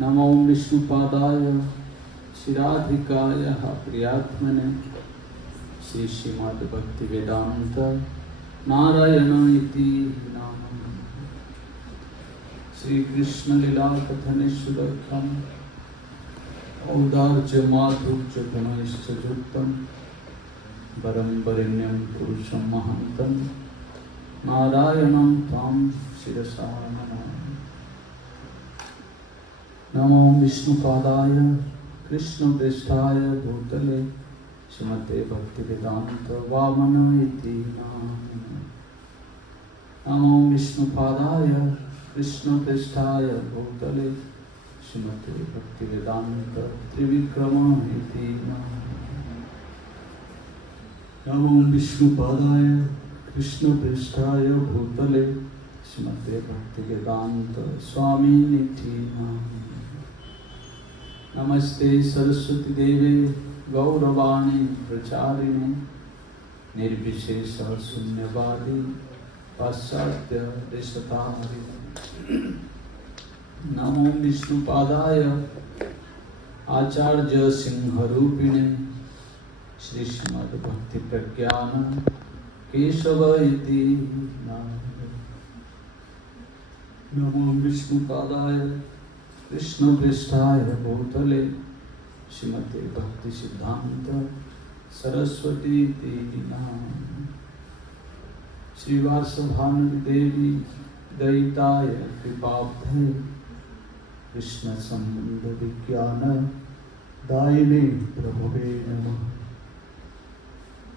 नमो विष्णुपादाय शिराधिकाय प्रियात्मने श्री श्रीमद् भक्ति वेदांत नारायण इति नामः। श्री कृष्ण लीला कथनेश्वरम् औदार्य माधुर्य गुणैश्च युक्तं वरं वरेण्यं पुरुषं महान्तं नारायणं तं शिरसा नमामि। नमो विष्णुपादाय कृष्णप्रेष्ठाय भूतले श्रीमते भक्तिवेदांत वामन इति नामः। नमो विष्णुपादाय कृष्णप्रेष्ठाय भूतले श्रीमते भक्तिवेदांत त्रिविक्रम इति नामः। नमो विष्णुपादाय कृष्णप्रेष्ठाय भूतले श्रीमते भक्तिवेदांत स्वामी इति नामः। नमस्ते सरस्वती देवे गौरवाणी प्रचारिणे निर्विशेष शून्यवादी पाश्चात्य देशतारिणे। नमो विष्णुपादाय आचार्य सिंहरूपिणे श्री श्रीमद् भक्ति प्रज्ञान केशव इति नामः। नमो विष्णुपादाय कृष्णप्रेष्ठाय भूतले श्रीमते भक्ति सिद्धांत सरस्वती इति नामः। श्रीवासभानु देवी दयिताय कृपाब्धे कृष्ण संबंध विज्ञान दायिने प्रभवे नमः।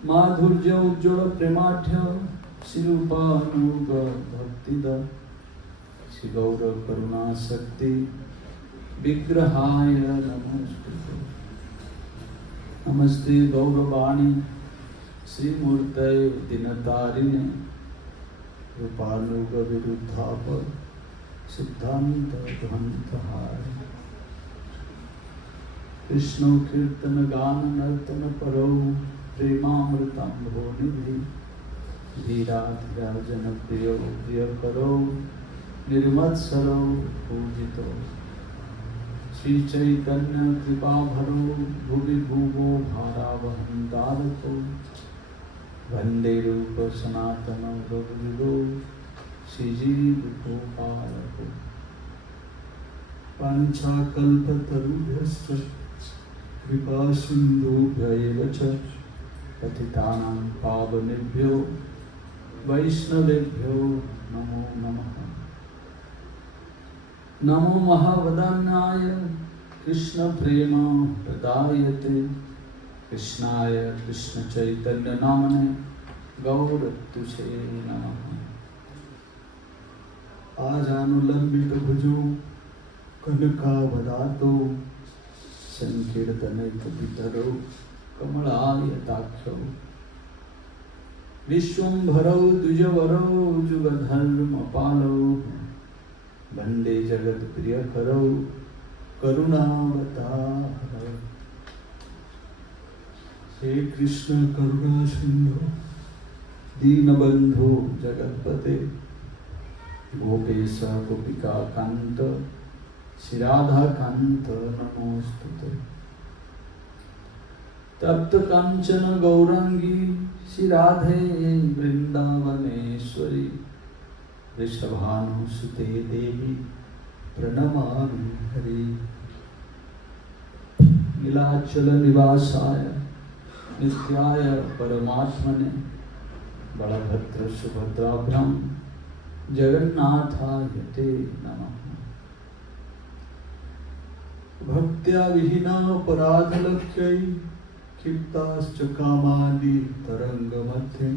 माधुर्य उज्ज्वल प्रेमाढ्य श्रीरूपानुग भक्तिद श्री गौर करुणा शक्ति विग्रहाय नमस्ते। नमस्ते गौरवाणी श्रीमूर्तये दिनतारिणे रूपानुग विरुद्धाप सिद्धांत ध्वंतहार। कृष्ण कीर्तन गान नर्तन परो प्रेमामृतांभो निधि धीराधिराजन प्रियो प्रिय करो निर्मत्सरो पूजितो श्री चैतन्य कृपा भरो भुवि भुवो भारावहं दारको वंदे रूप सनातन गौरविदो श्रीजीव गोपालको। पंचाकल्पतरुभ्यश्च कृपा सिन्धुभ्य एव च पतितानां पावनेभ्यो वैष्णवेभ्यो नमो नमः। नमो महावदनाय कृष्ण प्रेम प्रदायते कृष्णाय कृष्ण चैतन्य नामने गौर तुझे नमः। आजानुलंबित भुजो कनकावदातो संकीर्तनैक पितरो कमलायताख्यो विश्वंभरो द्विजवरो जुगधर्मपालो वंदे जगत प्रिय करो करुणावतार। हे कृष्ण करुणा सिंधु दीनबंधु जगतपते गोपेश गोपिका कांत श्री राधा कांत नमोस्तुते। तप्त कांचन गौरांगी श्री राधे वृंदावनेश्वरी वृषभानुसुते देवी प्रणमामि हरि। नीलाचल निवासाय नित्याय परमात्मने बलभद्र सुभद्राभ्यां जगन्नाथाय ते नमः। भक्त्या विहीना अपराधलक्ष्यै क्षिप्ताश्च कामादि तरंगमध्ये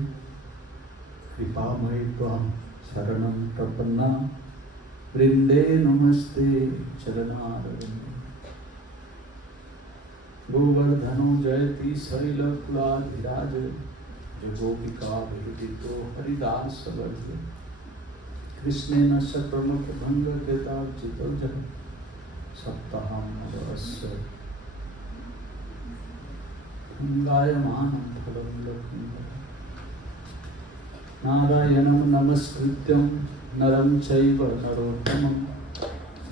कृपामयि त्वां शरणं प्रपन्ना वृंदे नमस्ते चरणारविन्दे। गोवर्धनो जयति शैलकुलाधिराज गोपिका विहितो हरिदास वर्गे कृष्णेन स प्रमुख भंग कृतार्जितो जन सप्ताहं नवस्य गायमानं फलं लक्ष्मीः। नारायणं नमस्कृत्यं नरं चैव नरोत्तमं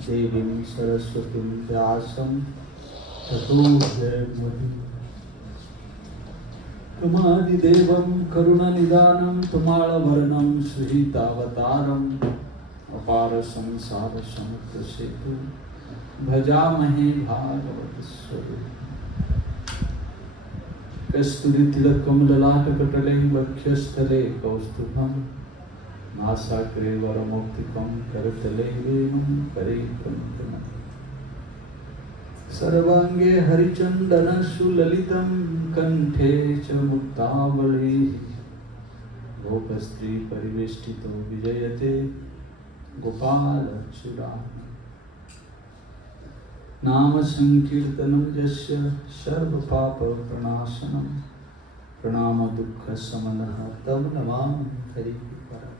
Devim Saraswatim Vyasam Tato Jayamati. Tumadi Devam Karunanidanam Tumalavarnam Srihitavataram Apara Samsara Samukta Setu Bhajamahe Bhagavata Swarup. Kasturi Tilakam Lalata Katale Vakhyasthale Kaustubham Nasakre Varamuktikam Karatale Venam Karikam Sarvange Harichandana Sulalitam Kanthe Chamuktavali Gopastri Parivestito Vijayate Gopala Chudana Nama Sankirtanam Jasya Sarva Papa Pranasanam Pranama Dukkha Samanaha Tam Namam Harikara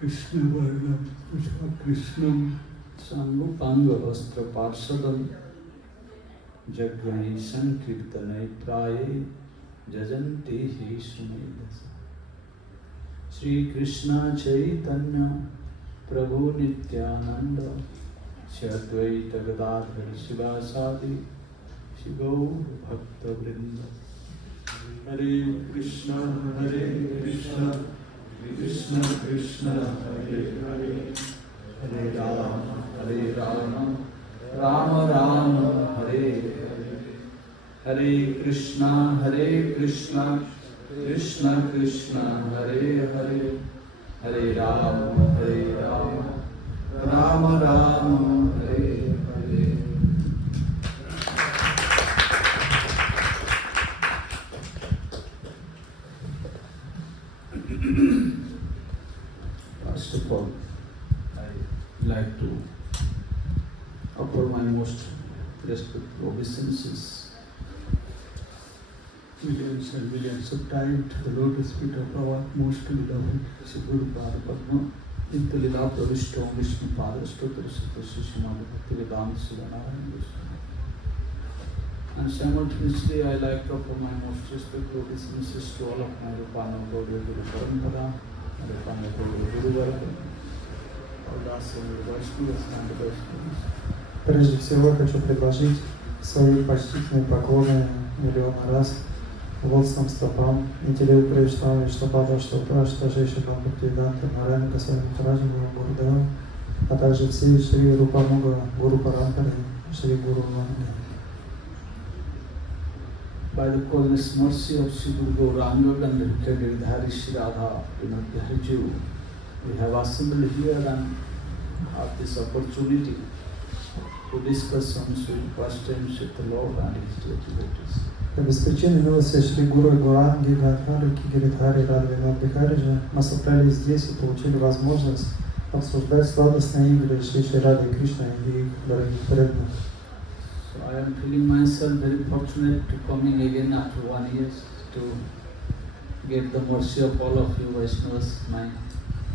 Krishna Varnam Krishnam Sangupanga Vastra Parsadam Jagvahi Sankirtanai Praye Jajanti Hi Sumedasa Sri Krishna Chaitanya Prabhu Nityananda Shadvaita Gadadhar Shivasadi Shivaur Bhakta Vrinda Hare Krishna Krishna Krishna Hare Hare Hare Rama Rama Rama Hare Hare Hare Krishna Krishna Krishna Hare Hare Hare Rama Rama Rama Hare Hare. First of all, I like to offer my most respectful obeisances, millions and millions of times to the lotus feet of our most beloved Sri Guru Padma. Nityalila Pravishto Vishnu Pada Stotra Sutta Srimad Bhaktivedanta Siddhanarayana Goswami. And simultaneously I like to offer my most respectful obeisances to all of my Rupana Gaudiya Guru Parampara, Rupana Gaudiya Guru Varga, all the Asami Vaishnavas and the Vaishnavas. Прежде всего хочу предложить свои почтительные поклоны миллион раз лотосным стопам Нитилею Прабху, Шрипада, Штажейши Бхактивиданта, Нарайана Госвами Махараджа, Гуру Гурудева, а также все Шри Рупануга, Гуру Парампары, Шри Гуру Ванги. By the coldness mercy of Sri Guru Gauranga and the Giridhari Shri Radha Vinodhyariju, we have assembled here and have this opportunity to discuss some sweet pastimes with the Lord and His dear devotees. Без причины милости Шри Гуру Гуранги, Гадхари, Гиридхари, Радвина Бихариджа мы собрались здесь и получили возможность обсуждать сладостные игры Шри Рады Кришны и их дорогих преданных. So I am feeling myself very fortunate to coming again after 1 year to get the mercy of all of you Vaishnavas, my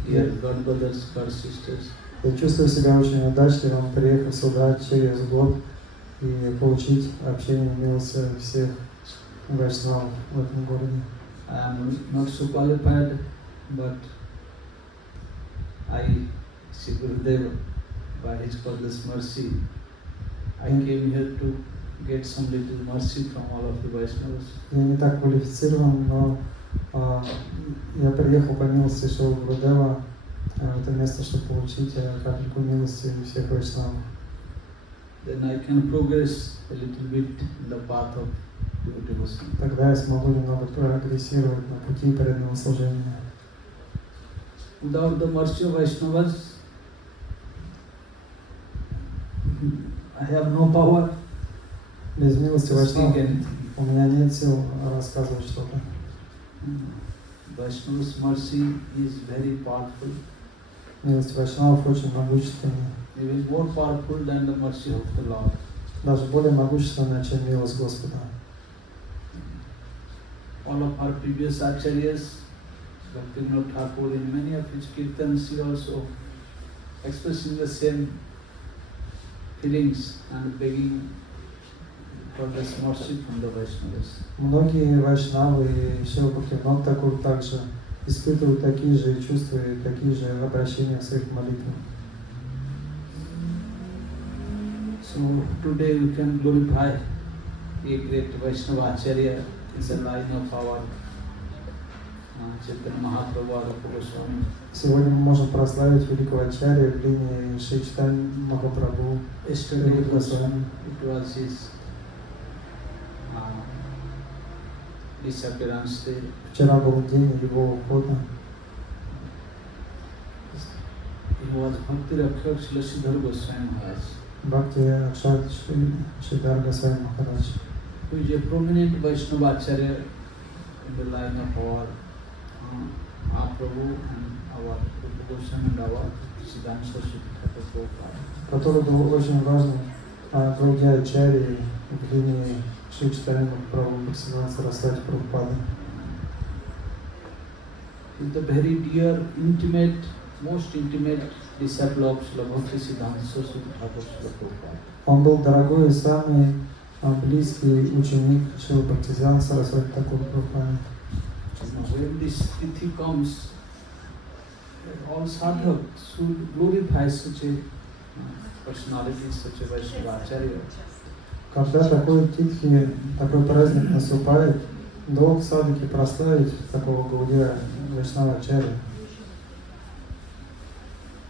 dear God brothers, God sisters. Я чувствую себя очень удачливым, приехав сюда через год и получить общение милости всех вайшнавов в этом городе. I am not so qualified, but I see Gurudeva, by his godless mercy, I came here to get some little mercy from all of the Vaishnavas. Я не так квалифицирован, но я приехал по милости Шри Гурудева в это место, чтобы получить капельку милости всех вайшнавов. Then I can progress a little bit in the path of devotion. Тогда я смогу немного прогрессировать на пути преданного служения. Without the mercy of Vaishnavas, I have no power. Без милости вайшнавов у меня нет сил рассказывать что-то. Vaishnava's mercy is very powerful. Милость вайшнавов очень могущественная. Even more powerful than the mercy of the Lord. Даже более могущественная, чем милость Господа. All of our previous acharyas, Bhaktivinoda Thakur, in many of his kirtans, he also expressing the same feelings and begging for this mercy from the Vaishnavas. Многие вайшнавы и Шрила Бхактивинода Тхакур также испытывают такие же чувства и такие же обращения в своих молитвах. So today we can glorify a great Vaishnava Acharya in the line of our Chaitanya Mahaprabhu Rupa Goswami. Сегодня мы можем прославить великого ачарью в линии Шри Чайтанья Махапрабху. Yesterday it was his disappearance day. Вчера был день его ухода. He was Bhakti Rakshak Srila Sridhar Goswami Maharaj. Бхакти Ракшак Шридхар Госвами Махарадж, who is a prominent Vaishnava Acharya in the line of our Prabhu and our Rupa Goswami and our Siddhanta Saraswati Thakur Prabhupada. который был очень важным другие ачарьи в линии Шри Чайтанья Махапрабху Сарасвати Прабхупады. He is the very dear, intimate, most intimate disciple of Srila Bhakti Siddhanta Saraswati Thakur Prabhupada. Он был дорогой и самый близкий ученик Шрила Бхактисиддханта Сарасвати Тхакур Прабхупады. When this tithi comes, all sadhaks should glorify such a personality, such a Vaishnava Acharya. Когда такой титхи, такой праздник наступает, долг садхаки прославить такого Гаудия Вайшнава Ачарья.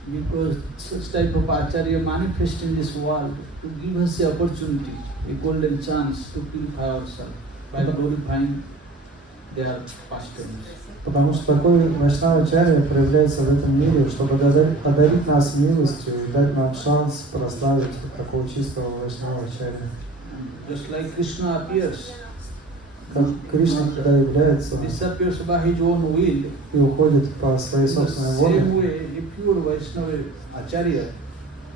Because such type of Acharya manifest in this world to give us the opportunity, a golden chance to purify ourselves by glorifying their pastimes. Потому что такой Вайшнава Ачарья проявляется в этом мире, чтобы одарить нас милостью и дать нам шанс прославить такого чистого Вайшнава Ачарья. Just like Krishna appears, Как Кришна, когда является disappears by his own will, и уходит по своей собственной воле, same way a pure Vaishnava Acharya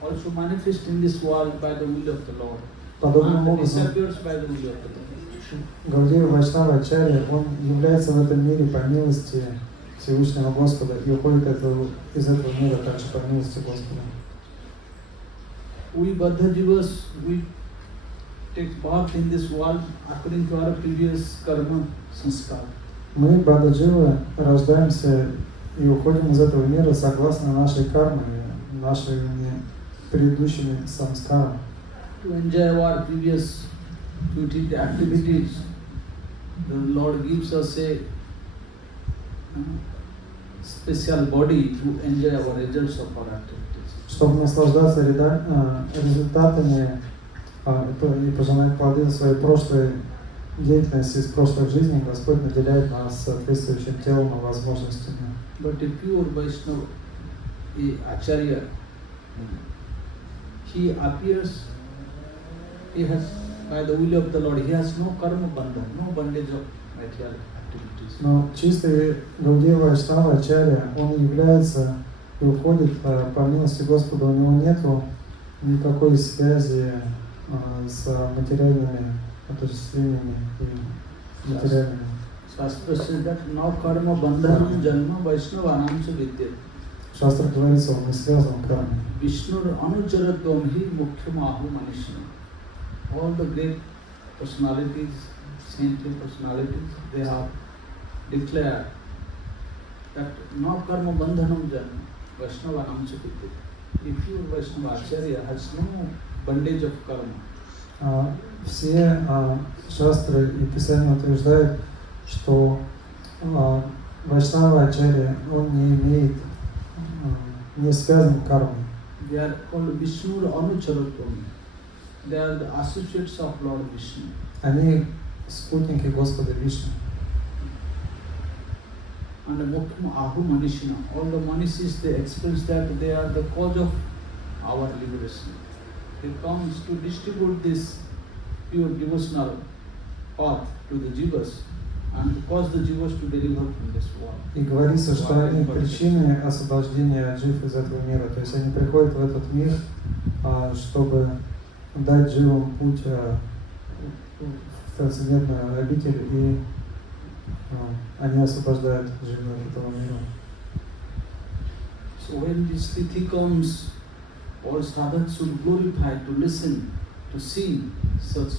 also manifests in this world by the will of the Lord. подобным And образом disappears by the will of the Lord. Гаудия Вайшнава Ачарья, он является в этом мире по милости Всевышнего Господа и уходит из этого мира также по милости Господа. We Baddha Jivas, we take birth in this world according to our previous karma sanskar. Мы, Баддадживы, рождаемся и уходим из этого мира согласно нашей карме, нашими предыдущими самскарам. To enjoy our previous duty activities, the Lord gives us a special body to enjoy our results of our activities. Чтобы наслаждаться результатами и пожинать плоды своей прошлой деятельности из прошлой жизни, Господь наделяет нас соответствующим телом и возможностями. But a pure Vaishnava, a Acharya, he appears, he has, by the will of the Lord, he has no karma bandhan, no bondage of material activities. Но чистый Гаудия Вайшнава Ачарья, он является и уходит по милости Господа, у него нету никакой связи с материальными отождествлениями и материальными. Shastra says that now karma bandhanam janma vaishnavanam cha vidyate. Шастра говорится, он не связан кармой. Vishnu anucharatvam hi mukhyam ahu manishna. All the great personalities, saintly personalities, they have declared that now karma bandhanam janma vaishnavanam cha vidyate. The pure Vaishnava Acharya has no bondage of karma. Все шастры и писания утверждают, что Вайшнава Ачарья, он не имеет, не связан кармой. They are called Vishnu Anucharatvam. They are the associates of Lord Vishnu. Они спутники Господа Вишну. And the Mukhyam Ahu Manishina, all the Manishis, they express that they are the cause of our liberation. They comes to distribute this pure devotional path to the Jivas and to cause the Jivas to deliver from this world. И говорится, что они причины освобождения джив из этого мира. То есть они приходят в этот мир, чтобы дать дживам путь в трансцендентную обитель, и они освобождают дживов от этого мира. So when this tithi comes, all sadhaks should glorify, to listen, to see such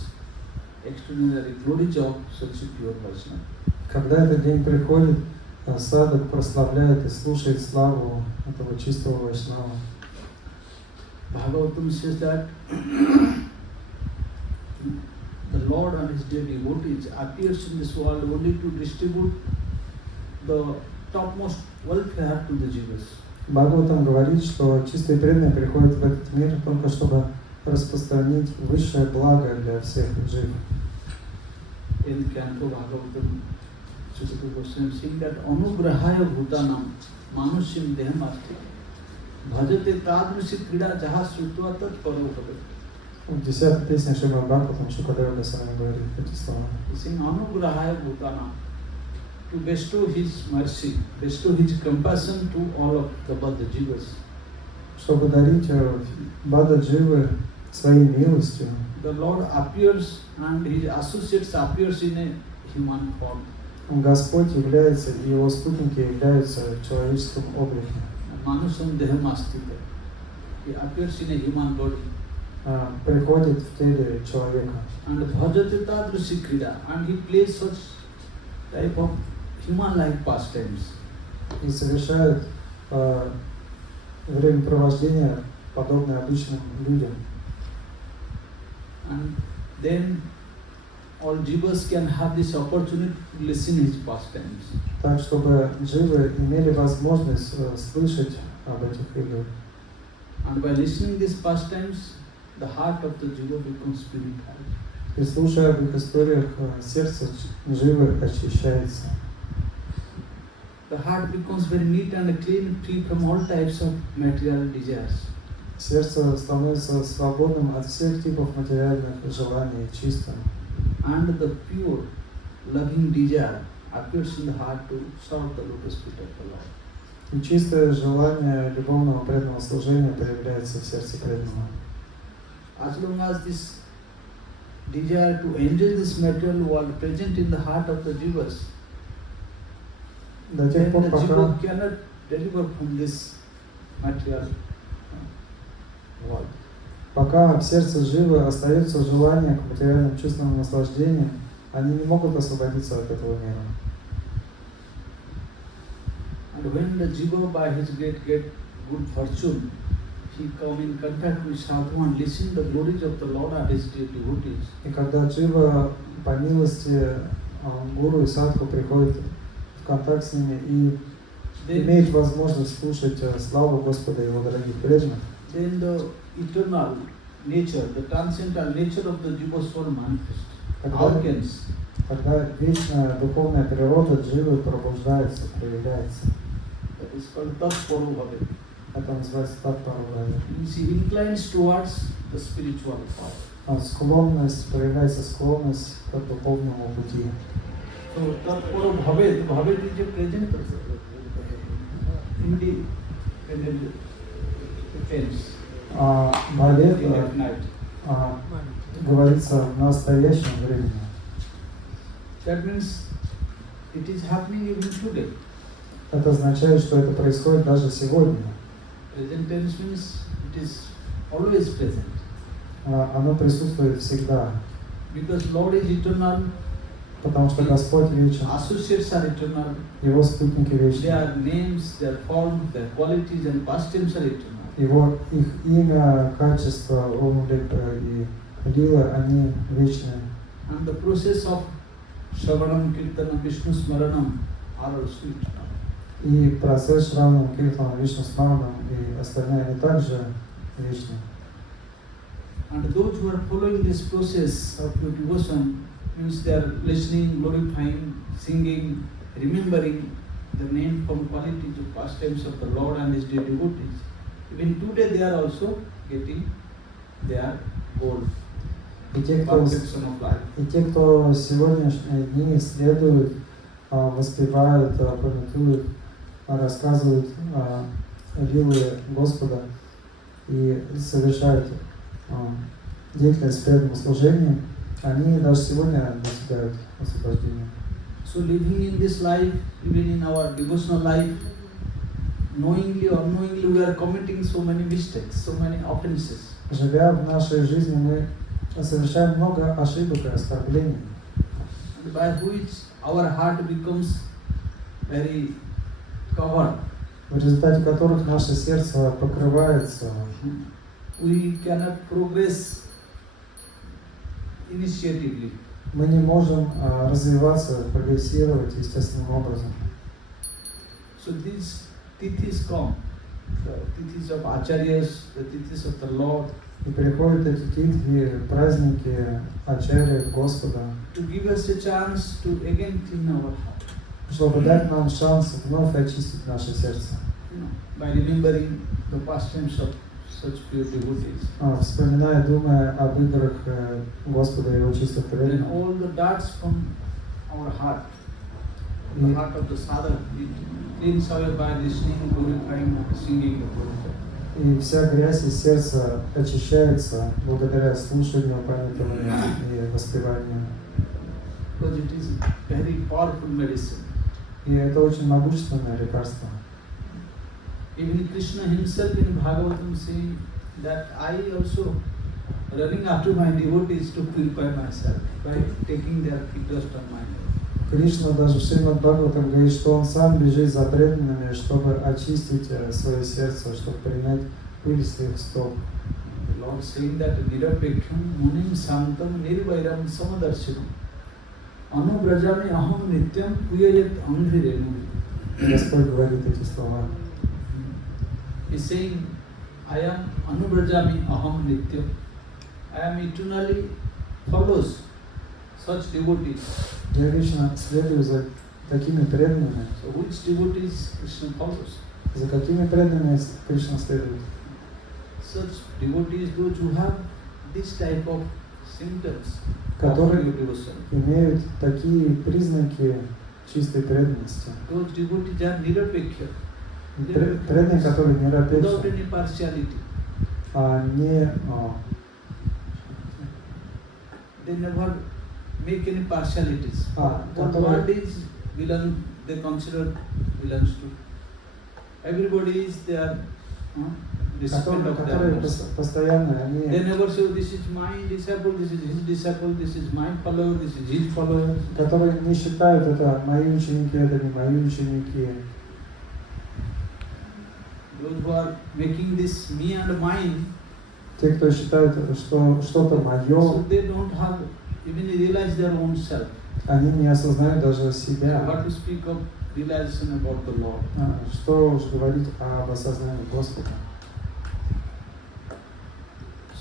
extraordinary glories of such a pure Vaishnava. Когда этот день приходит, садхак прославляет и слушает славу этого чистого Вайшнава. Bhagavatam says that the Lord and His dear devotees appears in this world only to distribute the topmost welfare to the jivas. Бхагаватам говорит, что чистые преданные приходят в этот мир только чтобы распространить высшее благо для всех жив. In Canto Bhagavatam, Sripad Goswami saying that Anugrahaya Bhutanam Manushim Deham Asti Bhajate Tadrusi Krida Jaha Srutva Tat Paro Bhagat. В 10-й песне Шримад Бхагаватам Шукадева Госвами говорит эти слова. He saying Anugrahaya Bhutanam, to bestow His mercy, bestow His compassion to all of the Bhaja Jivas. Чтобы дарить Бада Дживы своей милостью, The Lord appears and His associates appears in a human form. Господь является, и Его спутники являются в человеческом облике. Manusham Deham Astite. He appears in a human body. Приходит в теле человека. And Bhajate Tadrusi Krida, and he plays such type of human-like pastimes. И совершает времяпровождение, подобное обычным людям. And then all jivas can have this opportunity to listen his pastimes. Так, чтобы дживы имели возможность слышать об этих играх. And by listening these pastimes, the heart of the jiva becomes purified. И слушая об их историях, сердце дживы очищается. The heart becomes very neat and clean, free from all types of material desires. Сердце становится свободным от всех типов материальных желаний, чистым. And the pure, loving desire appears in the heart to serve the lotus feet of the Lord. И чистое желание любовного преданного служения появляется в сердце преданного. As long as this desire to enjoy this material world present in the heart of the jivas, До then тех пор, the пока jiva cannot deliver from this material world. Пока в сердце живы остается желание к материальным чувственным наслаждениям, они не могут освободиться от этого мира. And when the jiva by his great good fortune, he come in contact with sadhu and listen the glories of the Lord and his dear devotees. И когда джива по милости гуру и садху приходит в контакт с ними и имеет возможность слушать славу Господа и Его дорогих преданных, then the eternal nature, the transcendental nature of the jiva soul manifests. Awakens. Когда вечная духовная природа дживы пробуждается, проявляется. That is called Tat Paru Bhave. Это называется тат-пару-бхаве. She inclines towards the spiritual path. Склонность, проявляется склонность к духовному пути. So Tat Paru Bhave, the Bhave is present in the tense. Бхаве говорится в настоящем времени. That means it is happening even today. Это означает, что это происходит даже сегодня. Present tense means it is always present. Оно присутствует всегда. Because Lord is eternal. Потому что Господь вечен. Associates are eternal. Его спутники вечны. Their names, their forms, their qualities and pastimes are eternal. Их имя, качество, облик и лила, они вечны. And the process of Shravanam, Kirtanam, Vishnu Smaranam are also eternal. И процесс Шраванам, Киртанам, Вишну Смаранам и остальные, они также вечны. And those who are following this process of pure devotion means they are listening, glorifying, singing, remembering the name from qualities of pastimes of the Lord and His dear devotees. Even today they are also getting their goal, perfection of life. И те, кто сегодняшние дни исследуют, воспевают, пометуют, рассказывают лилы Господа и совершают деятельность преданного служения, они даже сегодня достигают освобождения. So living in this life, even in our devotional life, knowingly or unknowingly we are committing so many mistakes, so many offenses. Живя в нашей жизни, мы совершаем много ошибок и оскорблений. By which our heart becomes very covered. В результате которых наше сердце покрывается we cannot progress initiatively. Мы не можем развиваться, прогрессировать естественным образом. So these tithis come, the tithis of acharyas, the tithis of the Lord, И приходят эти титхи, праздники Ачарьи, Господа, to give us a chance to again clean our heart. чтобы дать нам шанс вновь очистить наше сердце. By remembering the pastimes of such pure devotees. Вспоминая, думая об играх Господа и Его чистых Then преданных. all the darts from our heart, the heart of the sadhak, it cleans away by listening, glorifying, singing the Prabhu. И вся грязь из сердца очищается благодаря слушанию, памятованию и воспеванию. Because it is very powerful medicine. И это очень могущественное лекарство. Even Krishna himself in Bhagavatam saying that I also running after my devotees to purify myself by taking their dust on my head. Кришна даже в Шримад Бхагаватам говорит, что он сам бежит за преданными, чтобы очистить свое сердце, чтобы принять пыль с их стоп. The Lord saying that Nirapeksham Munim Santam Nirvairam Samadarsham Anubrajami Aham Nityam Puyayat Andhirenu. Господь говорит эти слова. He's saying, I am Anubrajami Aham Nityam. I am eternally follows such devotees. Я лично следую за такими преданными. So which devotees Krishna follows? За какими преданными Кришна следует? Such devotees, those who have this type of symptoms, Которые of devotion. имеют такие признаки чистой преданности. Those devotees are nirapeksha. Преданные, которые не Without рапекши, any partiality. не They never make any partialities. What world is belong, they consider belongs to. Everybody is their recipient of their которые mercy. постоянно, They они, never say, this is my disciple, this is his disciple, this is my follower, this is his follower. которые не считают это мои ученики, это не мои ученики. Those who are making this me and mine, Те, кто считают, что что-то so мое, they don't have even realize their own self. они не осознают даже себя. What to speak of realization about the Lord. Что уж говорить об осознании Господа.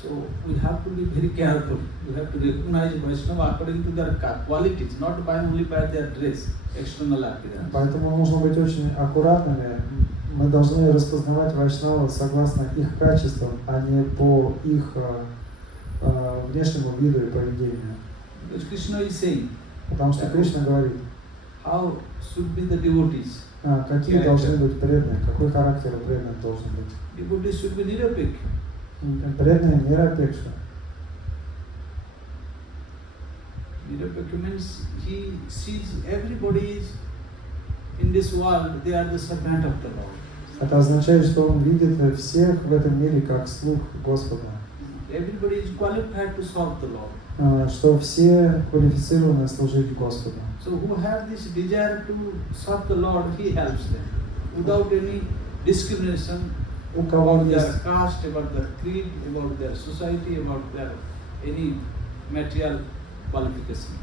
So we have to be very careful. We have to recognize Vaishnava according to their qualities, not by only by their dress, external appearance. Поэтому нужно быть очень аккуратными. Мы должны распознавать вайшнавов согласно их качествам, а не по их внешнему виду и поведению. Because Krishna is saying, Потому что Кришна говорит, how should be the devotees? какие должны быть преданные, какой характер у преданных должен быть. Devotees should be nirapekha. Преданные нирапекша. Nirapekha means he sees everybody is in this world, they are the servant of the Lord. Это означает, что он видит всех в этом мире как слуг Господа. Everybody is qualified to serve the Lord. Что все квалифицированы служить Господу. So who have this desire to serve the Lord, he helps them without any discrimination У кого about their есть, caste, about their creed, about their society, about their any material qualification.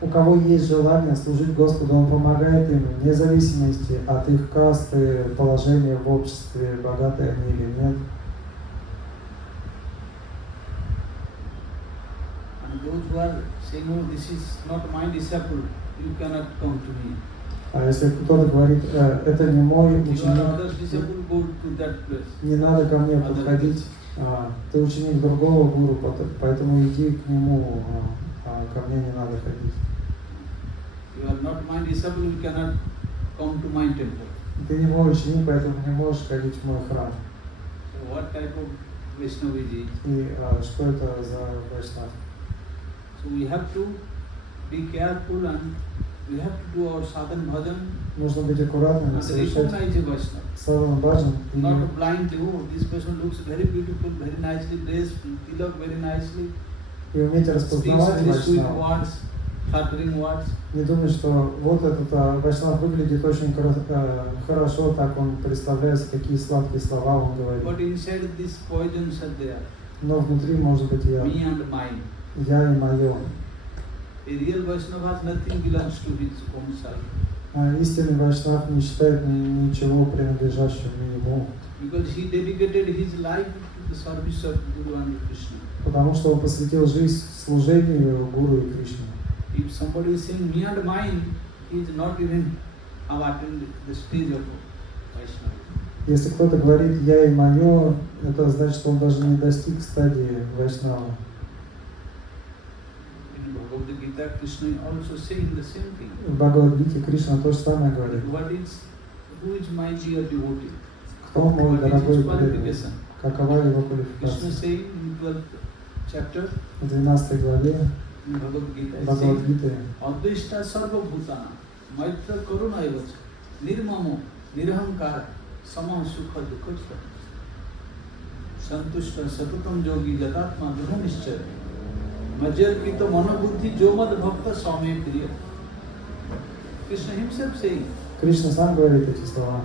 у кого есть желание служить Господу, он помогает им вне зависимости от их касты, положения в обществе, богатые они или нет. And those who are saying, "Oh, this is not my disciple, you cannot come to me." А если кто-то говорит, это не мой You are ученик, others' disciple, go to that place. не надо ко мне подходить, ты ученик другого гуру, поэтому иди к нему, ко мне не надо ходить. You are not my disciple, you cannot come to my temple. Ты не мой ученик, поэтому не можешь ходить в мой храм. So what type of Vaishnava is he? И что это за вайшнав? So we have to be careful and we have to do our sadhan bhajan Нужно быть аккуратным и and совершать recognize a Vaishnava. садан баджан. Not blindly, oh, this person looks very beautiful, very nicely dressed, tilak very nicely, И уметь speaks распознавать very sweet вайшнава. words, flattering words. Не думай, что вот этот вайшнав выглядит очень хорошо, так он представляется, какие сладкие слова он говорит. But inside these poisons are there. Но внутри может быть я. Me and mine. Я и мое. A real Vaishnava has nothing belongs to his own self. Истинный вайшнав не считает ничего принадлежащим ему. Because he dedicated his life to the service of Guru and Krishna. Потому что он посвятил жизнь служению Гуру и Кришне. If somebody is saying me and mine, he is not even attained the stage of Vaishnava. Если кто-то говорит «я и мое», это значит, что он даже не достиг стадии вайшнава. In Bhagavad Gita, Krishna also saying the same thing. В Бхагавад-гите Кришна то же самое говорит. Who is my dear devotee? Кто мой дорогой преданный? qualification? Какова его Krishna квалификация? saying in 12th chapter В 12 главе in Bhagavad Gita, Бхагавад-гиты Advaishta sarva bhutana, maitra karuna evacha, nirmamo, nirahankara, sama sukha dukkha, santushta satatam yogi jatatma dhrunischa, majyar krita manabuddhi jomad bhakta swame priya. Krishna himself saying Кришна сам говорит эти слова.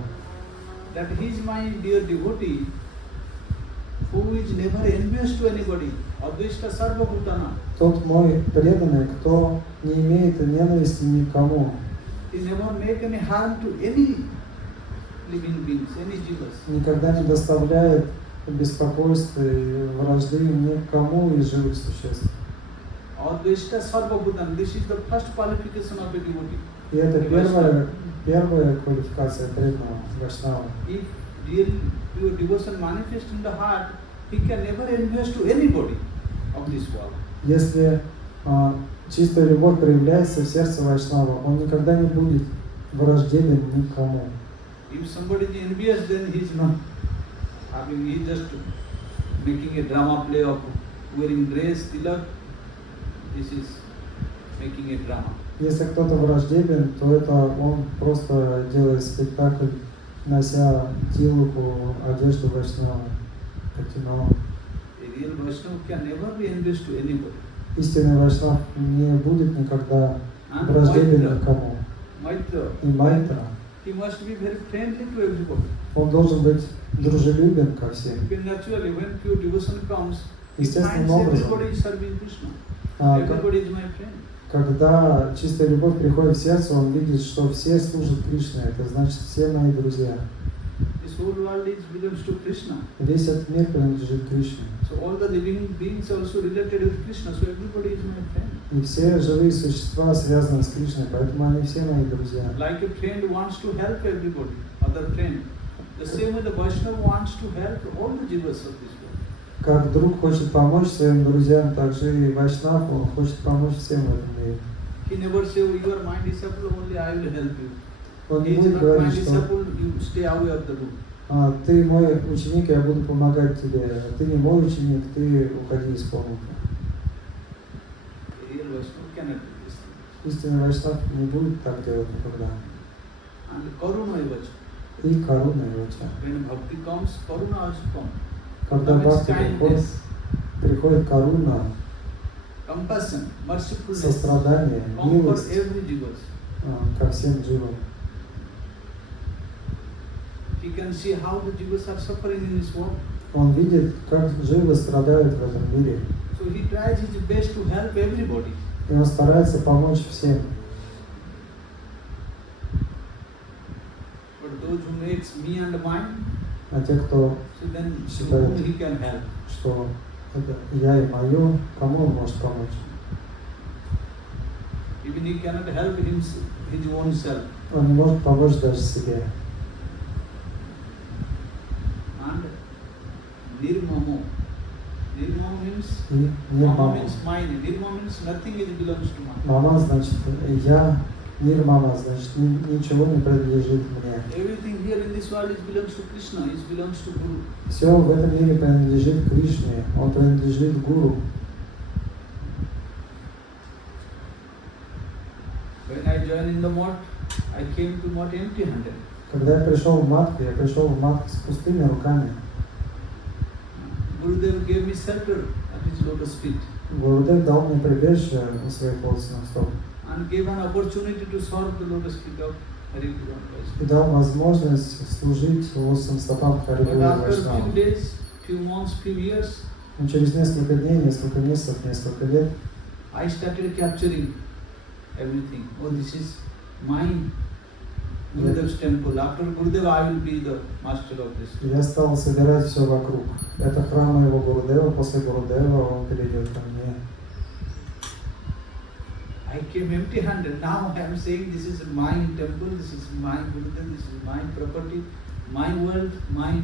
that he is my dear devotee who is never envious to anybody. Advaishta sarva bhutana. Тот мой преданный, кто не имеет ненависти никому, He never make any harm to any living beings, any jivas. никогда не доставляет беспокойства и вражды никому из живых существ. Advaishta sarva bhutana. This is the first qualification of a devotee. И это первая квалификация преданного вайшнава. If real pure devotion manifests in the heart, he can never envious to anybody of this world. Если чистая любовь проявляется в сердце вайшнава, он никогда не будет враждебен никому. If somebody is envious, then he is not having, he is just making a drama play of wearing dress, tilak. This is making a drama. Если кто-то враждебен, то это он просто делает спектакль, нося тилуку, одежду вайшнава, как кино. A real Vaishnava can never be envious to anybody. Истинный вайшнав не будет никогда враждебен никому. Maitra. И майтра, He must be very friendly to everybody. он должен быть дружелюбен ко всем. Because naturally, when pure devotion comes, he finds Естественным образом, everybody is serving Krishna. Everybody is my friend. когда чистая любовь приходит в сердце, он видит, что все служат Кришне, это значит все мои друзья. This whole world belongs to Krishna. Весь этот мир принадлежит Кришне. So all the living beings also related with Krishna. So everybody is my friend. И все живые существа связаны с Кришной, поэтому они все мои друзья. Like a friend wants to help everybody, other friend. The same way the Vaishnava wants to help all the jivas of this world. Как друг хочет помочь своим друзьям, так же и вайшнав, он хочет помочь всем в этом мире. He never say, oh, you are my disciple, only I will help you. Он He не is будет not my говорить, что disciple, you stay away of the room. ты мой ученик, я буду помогать тебе. Ты не мой ученик, ты уходи из комнаты. A real Vaishnava cannot do this thing. Истинный вайшнав не будет так делать никогда. And karuna evacha. И каруна его ча. When bhakti comes, karuna also comes. Когда бхакти приходит каруна, Compassion, mercifulness, сострадание, comfort милость every jivas. ко всем дживам. He can see how the jivas are suffering in this world. Он видит, как живы страдают в этом мире. So he tries his best to help everybody. И он старается помочь всем. But those who makes me and mine, А те, кто so then считает, whom he can help. что это я и мое, кому он может помочь? Even he cannot help his own self. Он не может помочь даже себе. And nirmamo. Nirmamo means И mama нирмама. means mine. Nirmama means nothing is belongs to mine. Мама значит я, нирмама значит ничего не принадлежит мне. Everything here in this world is belongs to Krishna, is belongs to Guru. Все в этом мире принадлежит Кришне, он принадлежит Гуру. When I joined in the mott, I came to mott empty-handed. Когда я пришел в матку с пустыми руками. Gurudev gave me shelter at his lotus feet. Гурудев дал мне прибежище у своих лотосных стоп. and gave an opportunity to serve the lotus feet of Hari Guru and Vaishnava. И дал возможность служить лотосным стопам Хари Гуру и But after a Вайшнавам. few days, few months, few years, Но через несколько дней, несколько месяцев, несколько лет I started capturing everything. Oh, this is mine. Gurudev's temple. After Gurudev, I will be the master of this. я стал собирать все вокруг. Это храм моего Гурудева, после Гурудева он перейдет ко мне. I came empty-handed. Now I am saying this is my temple, this is my Gurudev, this is my property, my world, my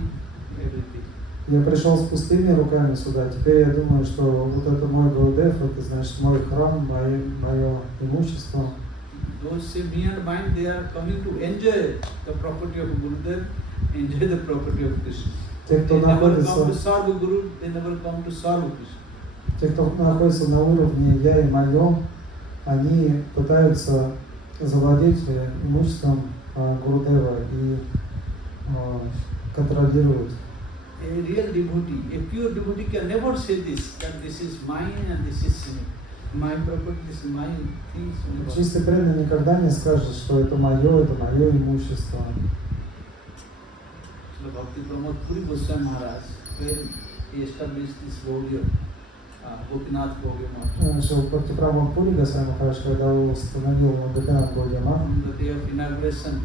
everything. Я пришел с пустыми руками сюда. Теперь я думаю, что вот это мой Гурудев, это значит мой храм, мое имущество. Those say me and mine, they are coming to enjoy the property of Gurudev, enjoy the property of Krishna. Те, кто They never находится, come to serve Guru, they never come to serve Krishna. те, кто находится на уровне я и мое, они пытаются завладеть имуществом Гурудева и контролируют. A real devotee, a pure devotee can never say this, that this is mine and this is my property, this is my things. Чистый преданный никогда не скажет, что это мое имущество. So Bhakti Pramod Puri Goswami Maharaj, when he established this Gauriya, Gopinath Gauriya Math, Шрила Прабхупад Пури Госвами Махарадж, когда установил Гопинат Гаудия Мат, on the day of inauguration,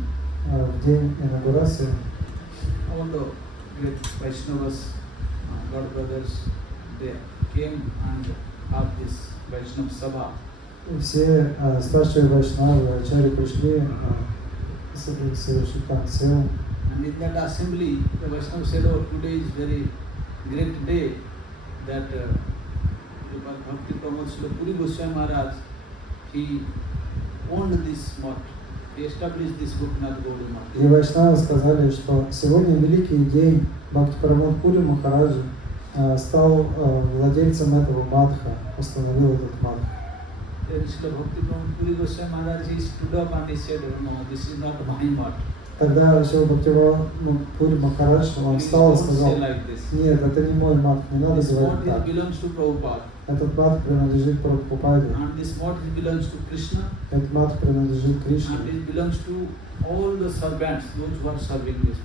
в день инаугурации, all the great Vaishnavas, God brothers, they came and had this Vaishnava Sabha. все старшие вайшнавы, ачарьи пришли совершить там сел. And in that assembly, the Vaishnava said, oh, today is very great day that Bhakti Pramod Srila Puri Goswami Maharaj, he owned this mott, he established this Gopinath Gauriya Math. И вайшнавы сказали, что сегодня великий день. Бхакти Прамод Пури Махарадж стал владельцем этого матха, установил этот матх. Then Srila Bhakti Pramod Puri Goswami Maharaj, he stood up and he said, oh, no, this is not my mott. Тогда Шрила Бхакти Пури Махарадж, он встал и сказал, like this. нет, это не мой матх, не надо This говорить mott так. belongs to Prabhupada. Этот матх принадлежит Прабхупаде, And this mott belongs to Krishna. этот матх принадлежит Кришне. And it belongs to all the servants, those who are serving this.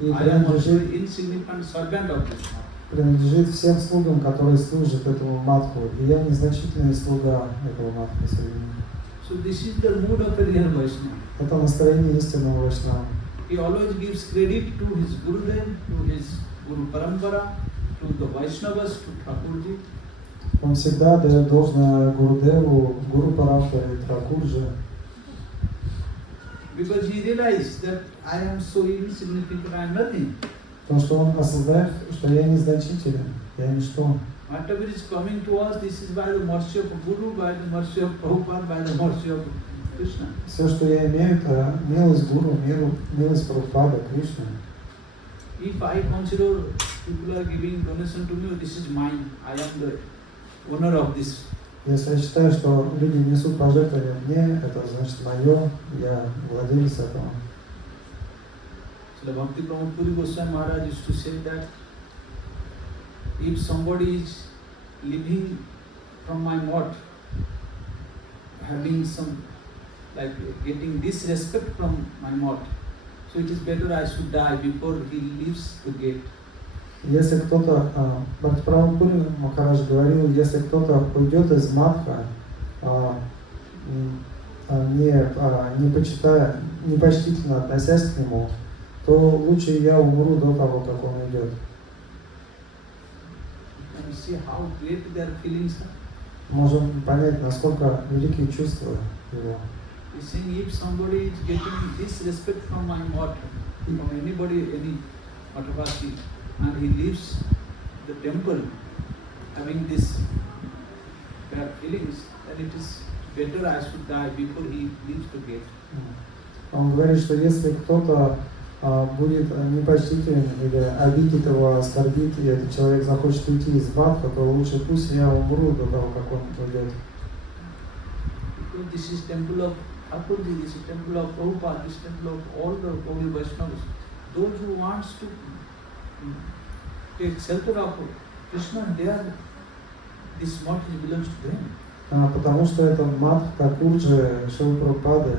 И I am also принадлежит, an insignificant servant of this mott. принадлежит всем слугам, которые служат этому матху. И я незначительный слуга этого матха современного. So this is the mood of a real Vaishnava. Это настроение истинного вайшнава. He always gives credit to his Gurudev, to his Guru Parampara, to the Vaishnavas, to Thakurji. Он всегда дает должное Гурудеву, Гуру Парампаре, Тракурже. Because he realized that I am so insignificant, I am nothing. Потому что он осознает, что я незначителен, я ничто. Whatever is coming to us, this is by the mercy of Guru, by the mercy of Prabhupada, by the mercy of Krishna. Все, что я имею, это милость Гуру, милость Прабхупада, Кришны. If I consider people are giving donation to me, this is mine, I am the owner of this. Если я считаю, что люди несут пожертвования мне, это значит мое, я владелец этого. So Bhakti Pramod Puri Goswami Maharaj used to say that if somebody is living from my mott, having some, like getting disrespect from my mott, so it is better I should die before he leaves the gate. Если кто-то, Бхакти Прамод Пури Махарадж говорил, если кто-то уйдет из матха, непочтительно относясь к нему, то лучше я умру до того, как он уйдет. And see how great their feelings are. Можем понять, насколько великие чувства его. He's saying if somebody is getting disrespect from my mott, from anybody, any Matavasi, and he leaves the temple having this bad feelings, then it is better I should die before he leaves the gate. Он говорит, что если кто-то будет непочтителен или обидит его, оскорбит, и этот человек захочет уйти из матха, то лучше пусть я умру до того, как он уйдет. Because this is temple of Thakurji, this is temple of Prabhupada, this is temple of all the holy Vaishnavas. Those who wants to take shelter of Krishna, they are, this mott belongs to them. Потому что это мадх Такурджи, Шрила Прабхупады,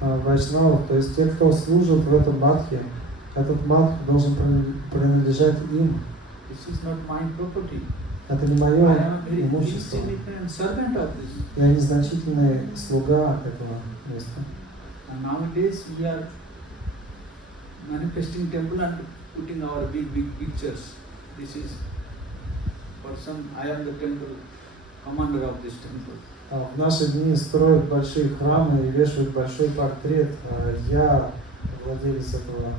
вайшнавов, то есть те, кто служит в этом мадхе, этот мадх должен принадлежать им. This is not my property. Это не мое имущество. Я незначительный слуга этого места. And nowadays we are manifesting temple and putting our big pictures. This is person, I am the temple commander of this temple. В наши дни строят большие храмы и вешают большой портрет. Я владелец этого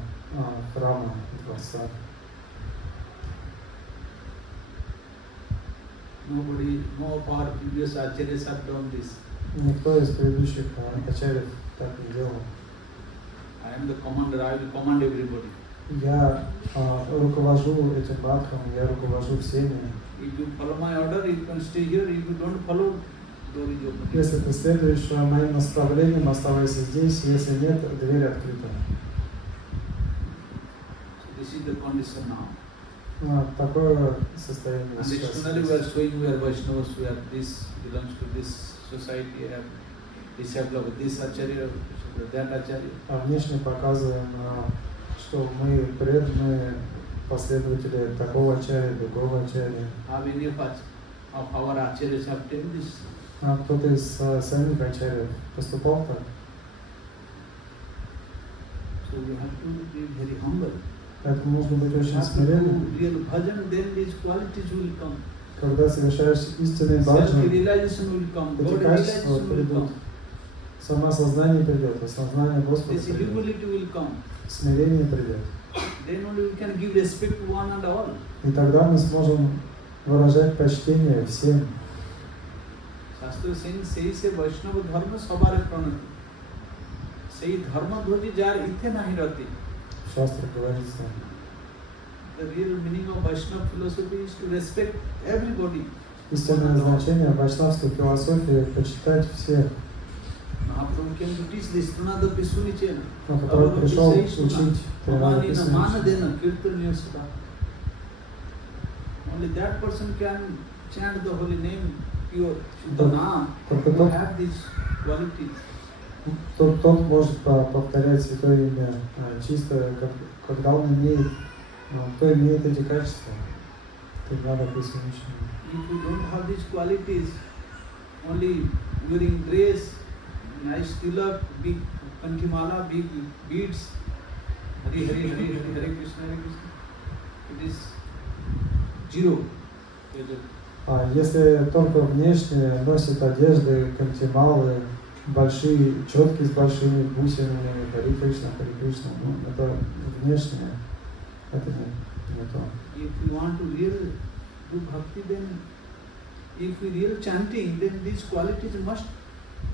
храма, дворца. Nobody, no of our previous acharyas have done this. Никто из предыдущих ачарьев так не делал. I am the commander, I will command everybody. Я руковожу этим мадхом, я руковожу всеми. If you follow my order, you can stay here. If you don't follow, door is open. Если ты следуешь моим наставлениям, оставайся здесь. Если нет, дверь открыта. So this is the condition now. Такое состояние And сейчас. externally we are showing we are Vaishnavas, we are this, belongs to this society, we are disciple of this acharya, that acharya. А внешне показываем, что мы преданные последователи такого ачарья, другого ачарья. How many of our acharyas have taken this? Кто-то из самих ачарьев поступал так. So you have to be very humble. Поэтому нужно быть очень смиренным. Real bhajan, then these qualities will come. Когда совершаешь истинный баджан, Self-realization will come. эти качества придут. Самоосознание придет, осознание Господа This придет. humility will come. Смирение придет. Then only we can give respect to one and all. И тогда мы сможем выражать почтение всем. Shastra saying, sei se Vaishnava dharma sabare pranati. Sei dharma dhoti jar ithe nahi rati. В шастре говорится. The real meaning of Vaishnava philosophy is to respect everybody. Истинное значение вайшнавской философии – почитать всех. Mahaprabhu came to teach this, Pranadapi Sunichena. Который пришел учить Amanina Manadena Kirtaniya Sada. Only that person can chant the holy name pure. Shuddha who have these qualities. Тот может повторять святое имя чисто, когда он имеет, кто имеет эти качества. If you don't have these qualities, only wearing dress, nice tilak, big kantimala, big beads, Hare Hare Hare Hare Hare Krishna Hare Krishna, it is zero. Если только внешне носит одежды, кантималы, большие четки с большими бусинами, Хари Кришна, это внешнее, это не то. If you want to real do bhakti, then if we real chanting, then these qualities must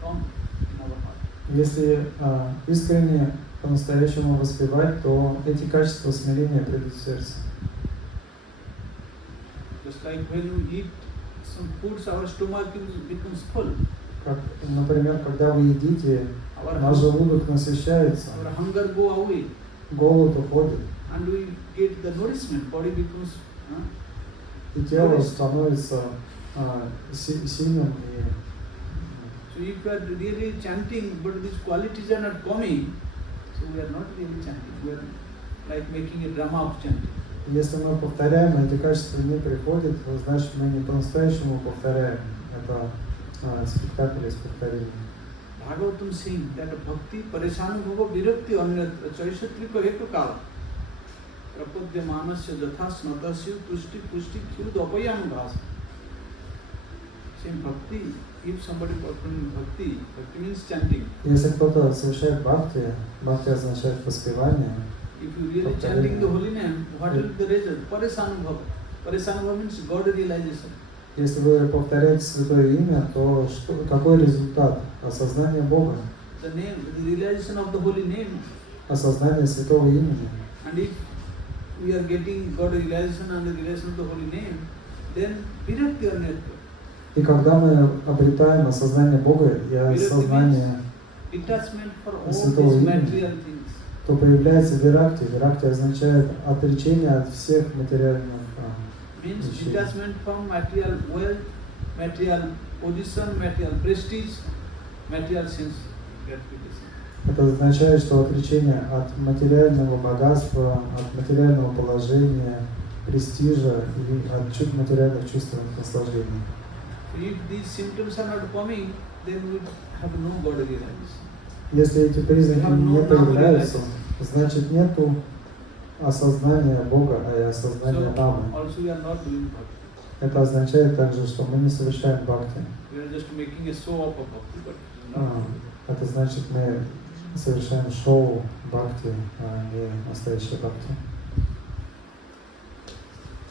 come in our heart. Если искренне по-настоящему воспевать, то эти качества смирения придут в сердце. Just like when you eat some foods, our stomach becomes full. Как, например, когда вы едите, наш желудок насыщается, our hunger go away, голод уходит, and we get the nourishment. Body becomes и тело становится сильным. So if you are really chanting, but these qualities are not coming, so we are not really chanting. We are like making a drama of chanting. Если мы повторяем, эти качества не приходят, значит мы не по-настоящему повторяем. Это спектакль из повторений. Bhagavatam saying that bhakti parishanubhava virakti anyatra chaishatrika hekakala prapadyamanasya jatha snatasya pushti kyudapayam bhasa. Saying bhakti, if somebody performing bhakti means chanting. Если кто-то совершает бхакти, бхакти означает воспевание. If you really chanting the holy name, what will be the result? Parishanubhava. Parishanubhava means God realization. Если вы повторяете святое имя, то какой результат? Осознание Бога. The name, the realization of the holy name. Осознание святого имени. And if we are getting God realization and the realization of the holy name, then virakti anyatra. И когда мы обретаем осознание Бога и осознание святого имени, то появляется виракти. Виракти означает отречение от всех материальных вещей. material position, material prestige, material sense gratification. Это означает, что отречение от материального богатства, от материального положения, престижа и от материальных чувственных наслаждений. If these symptoms are not coming, then we have no God realization. Если эти признаки не появляются, значит нету осознания Бога, а и осознания Намы. Also we are not doing bhakti. Это означает также, что мы не совершаем бхакти. We are just making a show of bhakti, but not. Это значит, мы совершаем шоу бхакти, а не настоящее бхакти.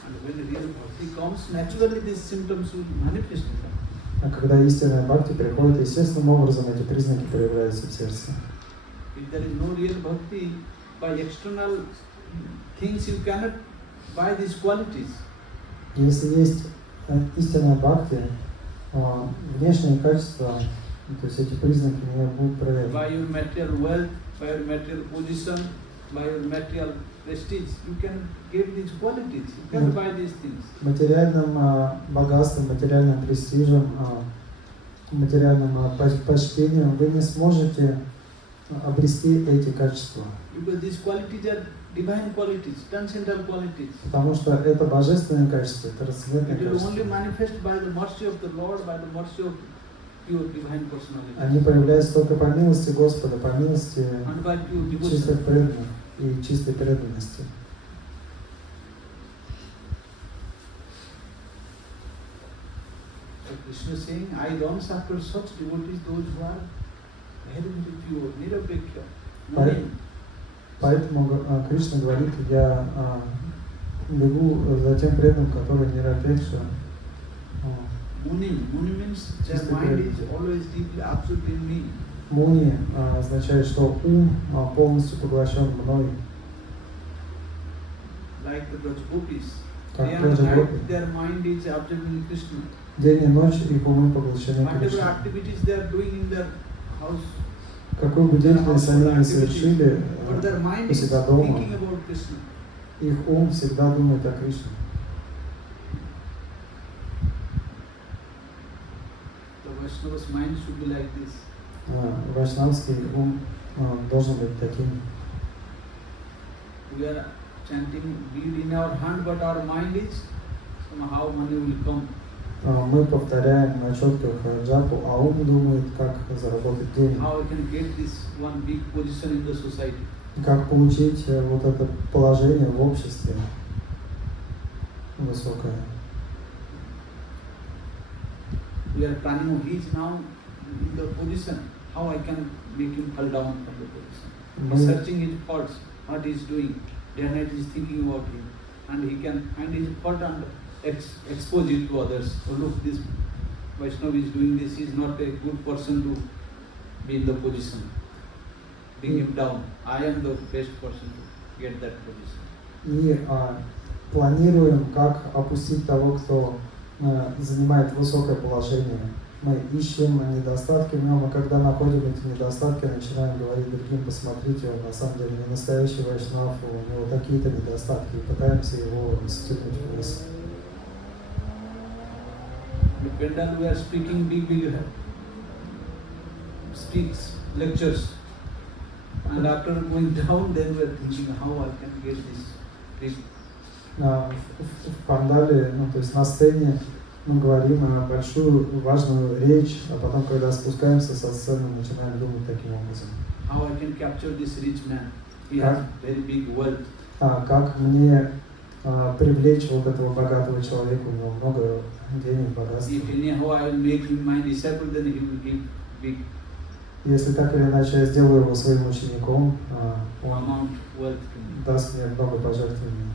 And when real bhakti comes, naturally these symptoms will manifest. А когда истинная бхакти приходит, естественным образом эти признаки проявляются в сердце. If there is no real bhakti, by external things you cannot buy these qualities. Если есть истинная бхакти, внешние качества, то есть эти признаки не будут проявлены. By your material wealth, by your material position, by your material prestige, you can get these qualities. You can buy these things. Материальным богатством, материальным престижем, материальным почтением вы не сможете обрести эти качества. Because these qualities are divine qualities, transcendental qualities. Потому что это божественные качества, это трансцендентные It will качества. only manifest by the mercy of the Lord, by the mercy of pure divine personality. Они проявляются только по милости Господа, по милости And by pure devotion. чистых преданных и чистой преданности. So Krishna is saying, I run after such devotees, those who are very, very pure, nirapeksha, munim. Поэтому Кришна говорит, я бегу за тем преданным, которые нирапекша. Munim. Munim means their mind is always deeply absorbed in me. Муни означает, что ум полностью поглощен мной. Like the Brajgopis. Как Day and Браджагопи. night, their mind is absorbed in Krishna. День и ночь их умы поглощены Whatever Кришной. activities they are doing in their house, Какую бы деятельность они ни совершили but their mind у is себя дома, thinking about Krishna. их ум всегда думает о Кришне. The Vaishnava's mind should be like this. Вайшнавский ум должен быть таким. We are chanting bead in our hand, but our mind is somehow money will come. Мы повторяем на четках джапу, а ум думает, как заработать деньги. How I can get this one big position in the society. Как получить вот это положение в обществе высокое. We are planning, he is now in the position. How I can make him fall down from the position. He is searching his faults, what he is doing. Day and night he is thinking about him. And he can find his fault and expose it to others. Oh look, this Vaishnava is doing this, he is not a good person to be in the position. Bring him down. I am the best person to get that position. И планируем, как опустить того, кто занимает высокое положение. Мы ищем недостатки в нем, и когда находим эти недостатки, начинаем говорить другим, посмотрите, он на самом деле не настоящий вайшнав, у него такие-то недостатки, и пытаемся его стянуть вниз. Dependent, we are speaking big speaks, lectures. And after going down, then we are thinking how I can get this. В пандале, то есть на сцене, мы говорим большую, важную речь, а потом, когда спускаемся со сцены, начинаем думать таким образом. How I can capture this rich man? He has very big wealth. Как мне привлечь вот этого богатого человека, у него много денег, богатства. If anyhow I will make him my disciple, then he will give big Если так или иначе я сделаю его своим учеником, он amount wealth. даст мне много пожертвований.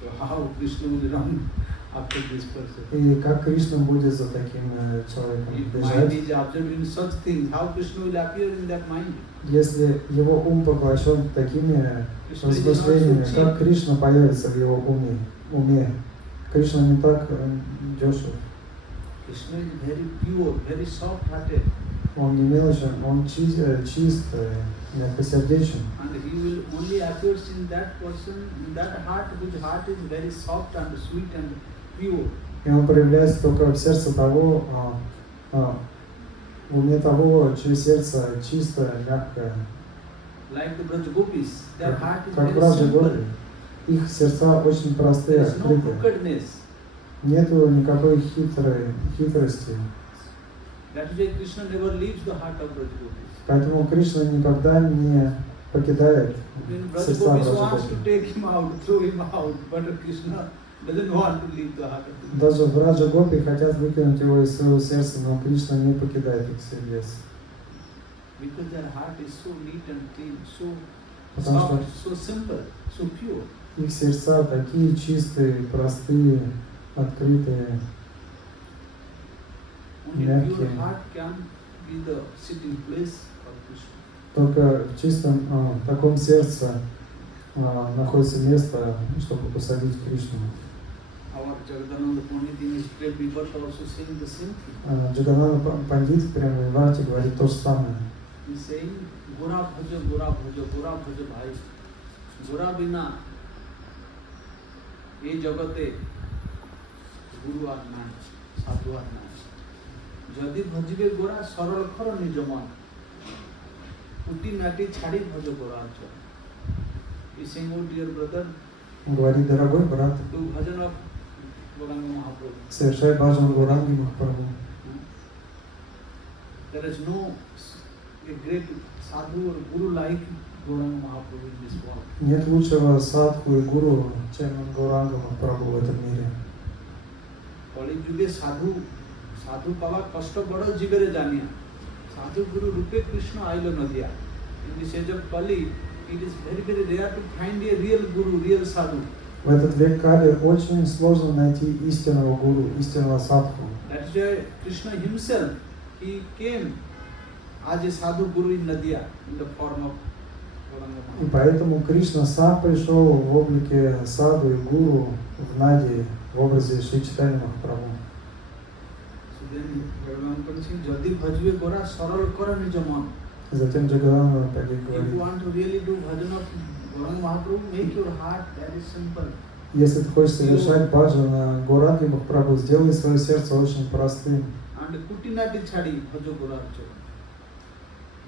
So how Krishna will run after this person? И как Кришна будет за таким человеком If mind бежать? is absorbed in such things, how Krishna will appear in that mind? Если его ум поглощен такими размышлениями, как Кришна появится в его уме? Кришна не так дешев. Krishna is very pure, very soft-hearted. Он не мелочен, он чист, мягкосердечен. And he will only appear in that person, in that heart, whose heart is very soft and sweet and pure. И он проявляется только в сердце того, в уме того, чье сердце чистое, мягкое. Like the Braj Gopis, their heart is Как very Браджа simple. Гопи. Их сердца очень простые, There is no открытые. crookedness. Нету никакой хитрости. That is why Krishna never leaves the heart of Braj Gopis. Поэтому Кришна никогда не покидает When Braj сердца Gopis Браджа wants to Гопи. take him out, throw him out, but Krishna doesn't want to leave the heart of Krishna. Даже Браджа Гопи хотят выкинуть его из своего сердца, но Кришна не покидает их сердец. Because their heart is so neat and clean, so Потому soft, что so simple, so pure. их сердца такие чистые, простые, открытые, Only pure мягкие. heart can be the sitting place for Krishna. Только в чистом таком сердце находится место, чтобы посадить Кришну. Our Jagadananda Pandit in his great rebirth also saying the same thing. Джагананда Пандит прямо в Варте говорит то же самое. He is saying, Gora Bhaja Bhai. Gora Bina, ye jagate, Guru ar nai, Sadhu ar nai. Jadi bhajibe Gora saral khara nijaman. Uti nati chhadi bhaja Gora archa. He is saying, oh dear brother, Он говорит, дорогой брат, do bhajan of Gauranga Mahaprabhu. совершай баджан Гуранги Махапрабху. There is no a great sadhu or guru like Gauranga Mahaprabhu in this world. Нет лучшего садху и гуру, чем Гуранга Махапрабху в этом мире. Kali Yuge sadhu pala kashta bada jigare janiya. Sadhu guru rupe Krishna ailo nadiya. In this age of Kali, it is very, very rare to find a real guru, real sadhu. В этот век Кали очень сложно найти истинного гуру, истинного садху. That is why Krishna himself, he came as a sadhu guru in Nadia, in the form of Gauranga И Mahaprabhu. поэтому Кришна сам пришел в облике саду и гуру в Нади, в образе Шри Чайтанья Махапрабху. So then Bhagavan can say, Jadi bhajve Gora saral kara nijaman. Затем Джагананда Пандит If you говорит, want to really do bhajan of Gauranga Mahaprabhu, make your heart very simple. если ты хочешь совершать баджан Гуранги Махапрабху, сделай свое сердце очень простым. And kutinati chadi bhajo Gauranga.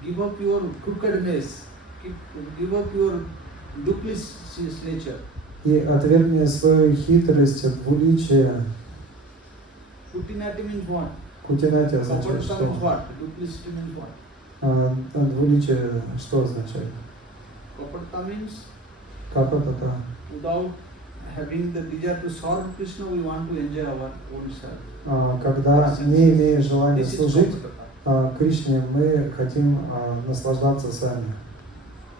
Give up your crookedness, give up your duplicitous nature. И отвергни свою хитрость, двуличие. Kutinati means what? Кутинати означает Kapadata что? means what? Duplicity means what? Двуличие что означает? Kapadata means Капатата. without having the desire to serve Krishna, we want to enjoy our own self. Когда, не имея желания This is служить Kapadata. Кришне, мы хотим наслаждаться сами.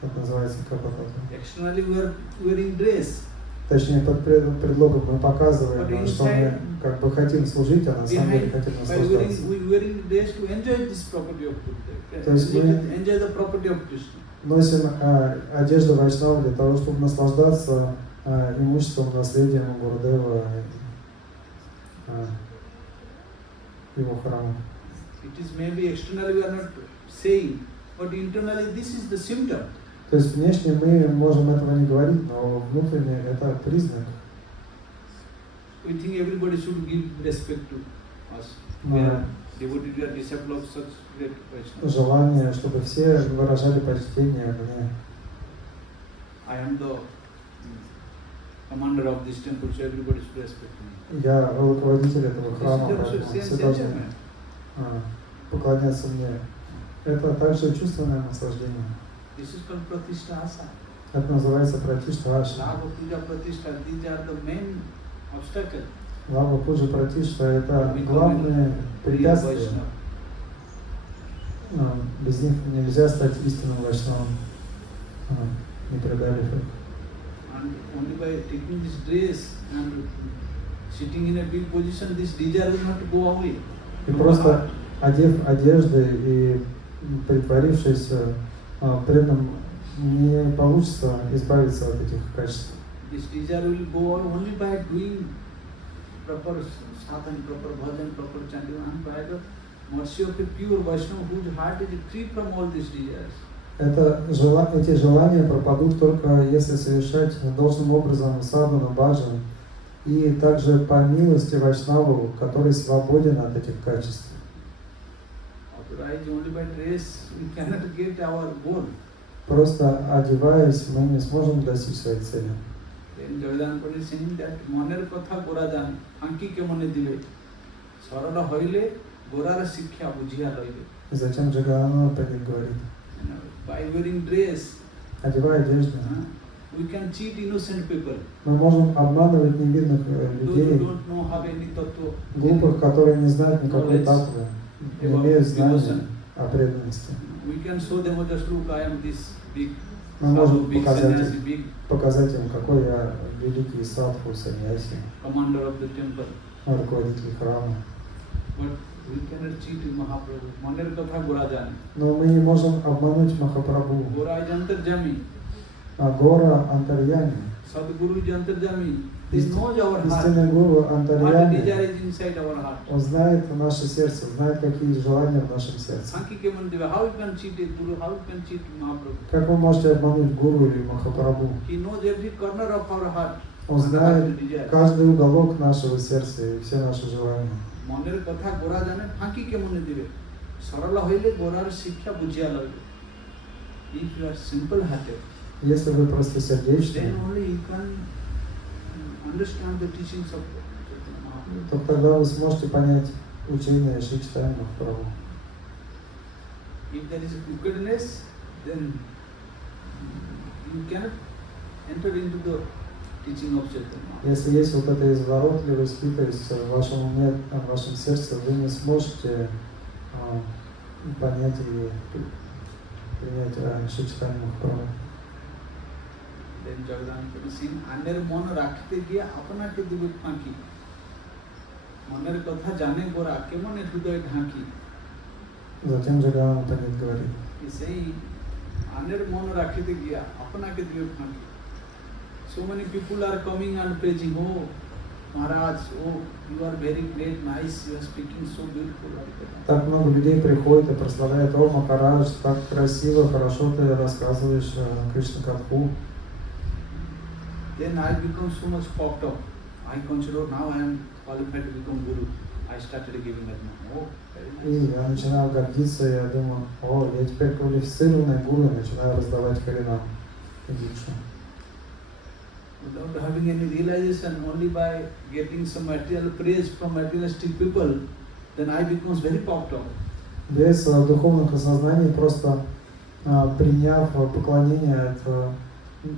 Это называется капатата. Externally we are wearing dress. Точнее, под предлогом мы показываем, But что мы как бы хотим служить, а на самом деле Behind, хотим by наслаждаться. wearing dress to enjoy this property of Buddha. То есть мы Enjoy the property of Krishna. носим одежду Вайшнава для того, чтобы наслаждаться имуществом, наследием Гурудева его храма. It is maybe externally we are not saying, but internally this is the symptom. То есть внешне мы можем этого не говорить, но внутренне это признак. We think everybody should give respect to us. We are devoted, we are disciple of such great Vaishnava. Желание, чтобы все выражали почтение мне. I am the commander of this temple, so everybody should respect me. Я руководитель этого храма, This is поэтому also все sense должны enjoyment. поклоняться мне. Это также чувственное наслаждение. This is called Pratishtha Asa. Это называется пратишта аша. Lava Puja Pratishtha, these are the main obstacles. Лава Пуджа Пратишта – это главное препятствие. Без них нельзя стать истинным вайшнавом, не преодолев их. And only by taking this dress and sitting in a big position, this desire will not go away. И просто одев одежды и притворившись преданным, не получится избавиться от этих качеств. This desire will go away only by doing proper sadhana, proper bhajan, proper chanting, and by the mercy of a pure Vaishnava whose heart is free from all these desires. Эти желания пропадут только если совершать должным образом садхану, баджан, И также по милости Вайшнаву, который свободен от этих качеств. Otherwise, only by dress we cannot get our goal. Просто одеваясь, мы не сможем достичь своей цели. Then Jagadan Puri saying that moner kotha gora jan anki ke mone dibe sarala hoile gorar shiksha bujhiya loibe. И зачем Джагадананда Пандит говорит? By wearing dress, Одевая одежду, we can cheat innocent people. мы можем обманывать невинных Those who людей, don't know have any tattva, глупых, которые не знают никакой татвы, не имеют знания о преданности. we can show them just look, I am this big Мы можем sadhu, big показать sannyasi, им, big показать им, какой я великий садху, саньяси, commander of the temple. руководитель храма. But we cannot cheat Mahaprabhu. Moner kotha gora jan. Но мы не можем обмануть Махапрабху. Gora is antarjami. А Гора Антарьями, Sadguru is antarjami. He knows our heart. истинный гуру What Антарьями, desire is inside our heart. он знает наше сердце, знает, какие желания в нашем сердце. Sanki ke man deva. How you can cheat a guru? How you can cheat Mahaprabhu? Как вы можете обмануть гуру или Махапрабху? He knows every corner of our heart. Он знает каждый уголок нашего сердца и все наши желания. Moner kotha gora jane phanki ke mone dibe. Sarala hoile gorar shiksha bujhiya loibe. If you are simple hearted, Если вы простосердечны, then only you can understand the teachings of Mahaprabhu. то тогда вы сможете понять учение Шри Чайтаньи Махапрабху. If there is wickedness, then you cannot enter into the teaching of Chaitanya. Если есть вот эта изворотливость, хитрость в вашем уме, в вашем сердце, вы не сможете понять и принять Шри Чайтаньи Махапрабху. Then Jagadan Puri saying, Aner mon rakhte giya apna ke dibe phanki. Moner kotha jane gora ke mone hriday dhanki. Затем Джагадананда Пандит говорит, He saying, Aner mon rakhte giya apna ke dibe phanki. So many people are coming and praising, oh Maharaj, oh you are very great, nice, you are speaking so beautiful. так много людей приходит и прославляет: о, Махарадж, так красиво, хорошо ты рассказываешь Кришна Катху. Then I become so much puffed up. I consider now I am qualified to become guru. I started giving that now. Oh, very nice. И я начинаю гордиться, я думаю: о, я теперь квалифицированный гуру, и начинаю раздавать харинам и дикшу. Without having any realization, only by getting some material praise from materialistic people, then I becomes very puffed up. Без духовных осознаний, просто приняв поклонение от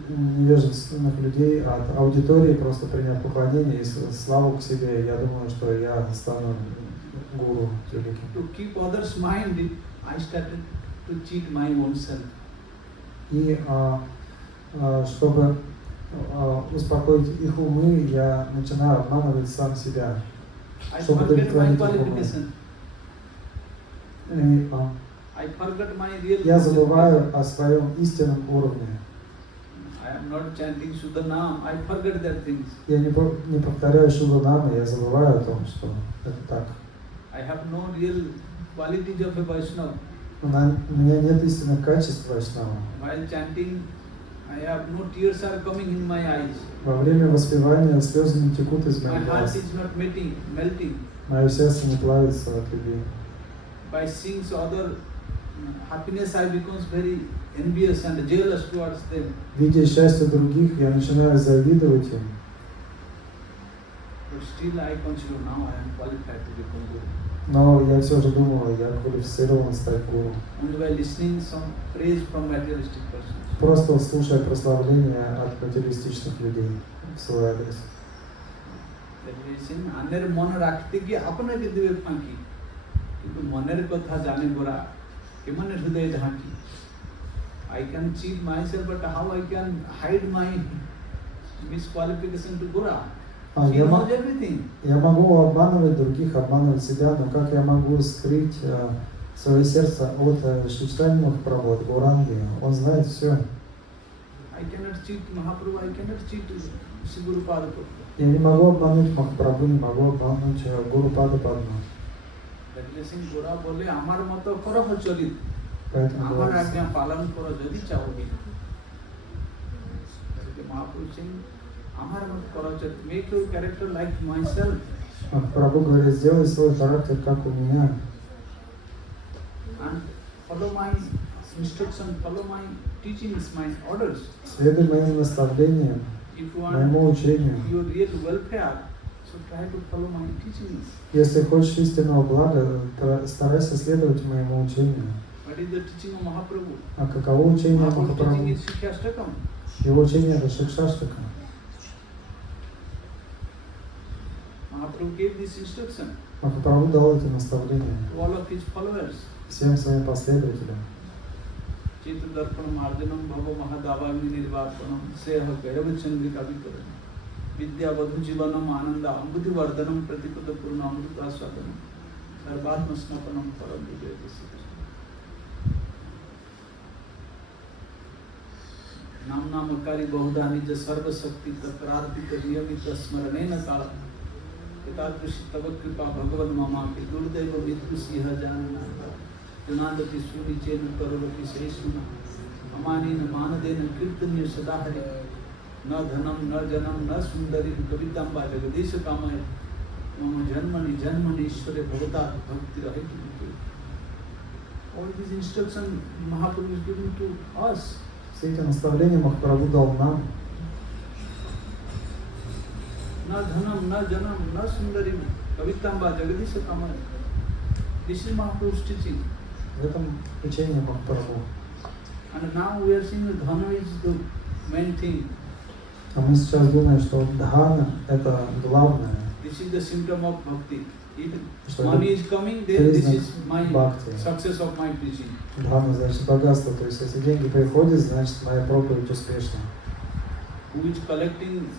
невежественных людей, от аудитории, просто приняв поклонение и славу к себе, я думаю, что я стану гуру великим. To keep others' mind, I started to cheat my own self. И чтобы успокоить их умы, я начинаю обманывать сам себя, I чтобы forget my удовлетворить их умы. qualification. И, I forget my real. я забываю о своем истинном уровне. I am not chanting Shuddhanam. I forget that things. Я не повторяю Шуданамы, я забываю о том, что это так. I have no real qualities of a Vaishnava. У меня нет истинных качеств Вайшнава. While chanting, I have no tears are coming in my eyes. Во время воспевания слезы не текут из My моих heart глаз. is not melting. Мое сердце не плавится от любви. By seeing other happiness, I becomes very envious and jealous towards them. Видя счастье других, я начинаю завидовать им. But still, I consider now I am qualified to become guru. Но я все же думал, я квалифицирован стать гуру. Only by listening some praise from materialistic persons. Просто слушая прославление от материалистичных людей в свой адрес. That is in aner mon rakhte ki apna ke dibe phanki. Kintu moner kotha jane gora kemane hriday dhanki. I can cheat myself, but how I can hide my misqualification to gora? He knows everything. Я могу обманывать других, обманывать себя, но как я могу скрыть свое сердце от Шри Чайтаньи Махапрабху, от Гауранги? Он знает все. I cannot cheat Mahaprabhu, I cannot cheat Shri. Я не могу обмануть Махапрабху, не могу обмануть Гуру Пада Падма. That is in Gora bole amar moto karo chalit. Поэтому Amar говорится, ajna palan karo jodi chahoge. Mahaprabhu saying, Make your character like myself. Прабху говорит, сделай свой характер как у меня. And follow my instruction, follow my teachings, my orders. Следуй моим наставлениям, If you want моему учению. your real welfare, so try to follow my teachings. Если хочешь истинного блага, старайся следовать моему учению. What is the teaching of Mahaprabhu? А каково учение Mahaprabhu's teaching Махапрабху? is Shikshastakam. Его учение это Шикшаштака. Mahaprabhu gave this instruction Махапрабху дал эти наставления to all of his followers. всем своим последователям. Chetadarpanam arjanam bhava mahadavagni nirvapanam seha gayavachandrika vikaranam vidya vadhu jivanam ananda ambudhi vardhanam pratipada purna amrita swadanam sarvatma snapanam param vidya. नाम नामकारी बहुधा निज सर्व शक्ति तत्रार्पित नियमित स्मरणेन काल पितादृशी तव कृपा भगवन् मम के दुर्दैव मृत्यु सिंह जानना जनादति सूनि चेन करोति शेषुना अमानेन मानदेन कीर्तन्य सदा हरि न धनम न जनम न सुंदरी कवितांबा जगदीश कामय मम जन्मनि जन्मनि ईश्वरे भगवता भक्ति रहितु. All these instruction Mahaprabhu is giving to us. Все эти наставления Махапрабху дал нам. Na dhanam, na janam, na sundarim, kavitamba, jagadisha kamaya. This is Mahaprabhu's teaching. В этом учении Махапрабху. And now we are seeing that dhana is the main thing. А мы сейчас думаем, что дхана это главное. This is the symptom of bhakti. If Что money is coming, then this is my бхакти. success of my preaching. Дхана значит богатство, то есть если деньги приходят, значит моя проповедь успешна. Who is collecting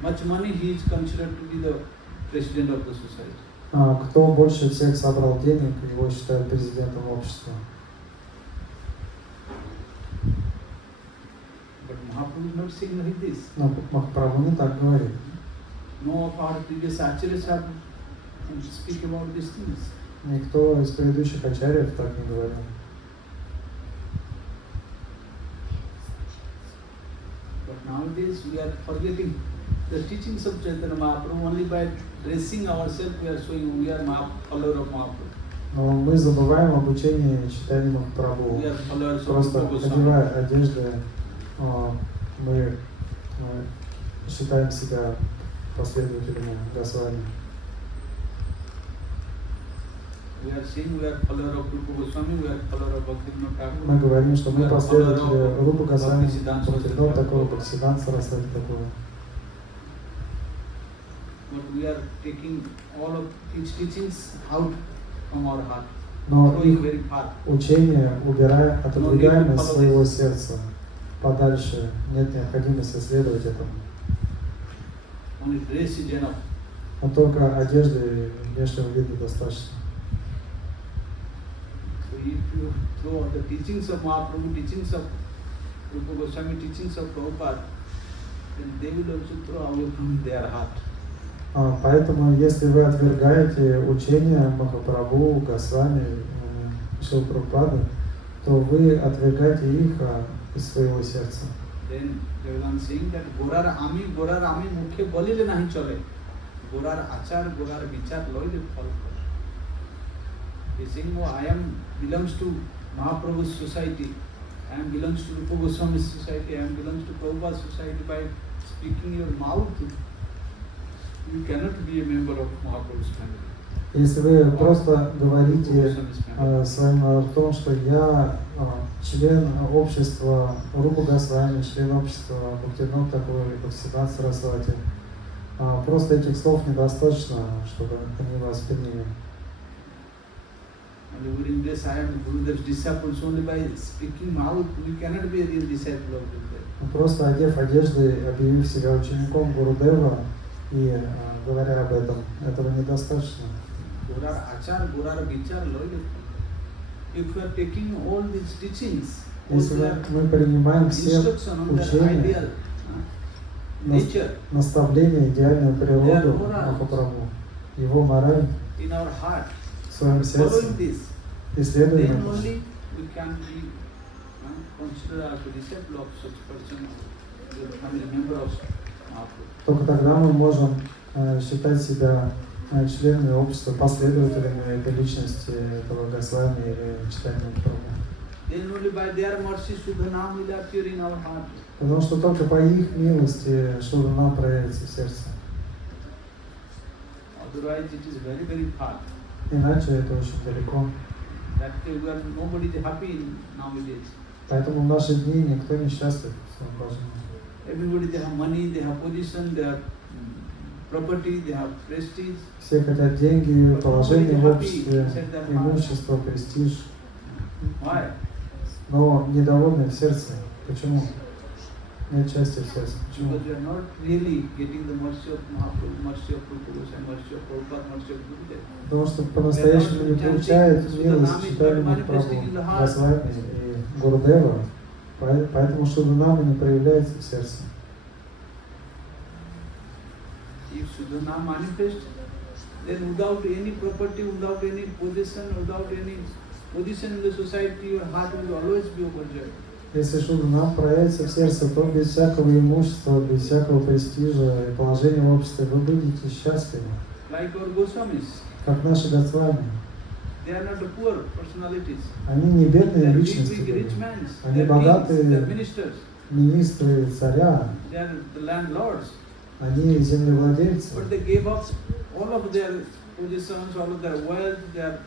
much money, he is considered to be the president of the society. Кто больше всех собрал денег, его считают президентом общества. But Mahaprabhu is not saying like this. Но Махапрабху не так говорит. No of our previous acharyas have speak about these things. Никто из предыдущих ачарьев так не говорил. But nowadays we are forgetting the teachings of Chaitanya Mahaprabhu. Only by dressing ourselves we are showing we are follower of Mahaprabhu. Но мы забываем об учении читания Махапрабху. We are followers of Просто Prabhu. одевая одежды, мы считаем себя последователями Госвами. We are saying we are follower of Prabhu Goswami, we are follower of Bhaktivinoda Thakur. Мы говорим, что мы последователи Рупы Госвами, Бхактивинода такого, Бхактисиданта Сарасвати такого. But we are taking all of its teachings out from our heart. Но Going их very far. учение отодвигаем из своего сердца подальше. Нет необходимости следовать этому. Only dress is enough. Но только одежды и внешнего вида достаточно. So if you throw out the teachings of Mahaprabhu, teachings of Rupa Goswami, teachings of Prabhupada, then they will also throw away from their heart. Поэтому, если вы отвергаете учение Махапрабху, Госвами, Шрила Прабхупады, то вы отвергаете их из своего сердца. Then Bhagavan saying that Gorar Ami mukhe bolile nahi chale. Gorar achar, gorar vichar loile phal kare. He is saying, I am belongs to Mahaprabhu's society. I am belongs to Rupa Goswami's society. I am belongs to Prabhupada's society. By speaking your mouth, you cannot be a member of Mahaprabhu's family. Если вы просто говорите своим ртом, что я член общества Рупа Госвами, член общества Бхактивинода Тхакура или Бхактисиданта Сарасвати, просто этих слов недостаточно, чтобы они вас приняли. During this, I am Gurudev's disciple. Only by speaking mouth, we cannot be a real disciple of Gurudev. Просто одев одежды, объявив себя учеником Гурудева и говоря об этом, этого недостаточно. Gorar achar, gorar vichar, loile. If you are taking all these teachings, если мы принимаем все учения, наставления, идеальную природу Махапрабху, его мораль в своем сердце, и следуем you're a family member of Mahaprabhu. Только тогда мы можем считать себя членами общества, последователями этой личности, этого Госвами или читателями Прабху. Then only by their mercy Sudhanam will appear in our heart. Потому что только по их милости Шуданам проявится в сердце. Otherwise it is very, very far. Иначе это очень далеко. That we are nobody is happy nowadays. Поэтому в наши дни никто не счастлив в своем положении. Everybody they have money, they have position, they have property, they have prestige. Все хотят деньги, положение в обществе, имущество, престиж. Why? Но недовольны в сердце. Почему? Нет счастья в сердце. Почему? Because we are not really getting the mercy of Mahaprabhu, mercy of Prabhu, and mercy of Prabhupada, mercy of Gurudev. Потому что по-настоящему не получает милость читаемых Прабху, Госвами и Гурудева, поэтому Шуданама не проявляется в сердце. If Sudhanam manifests, then without any property, without any possession, without any position in the society, your heart will always be overjoyed. Если Шуданам проявится в сердце, то без всякого имущества, без всякого престижа и положения в обществе вы будете счастливы. Like our Goswamis, Как наши Госвами. they are not the poor personalities. Они не They бедные are big, личности big, были. rich men. Они They are kings, богатые they are ministers. министры царя. They are the landlords. Они землевладельцы. But they gave up all of their positions, all of their wealth, their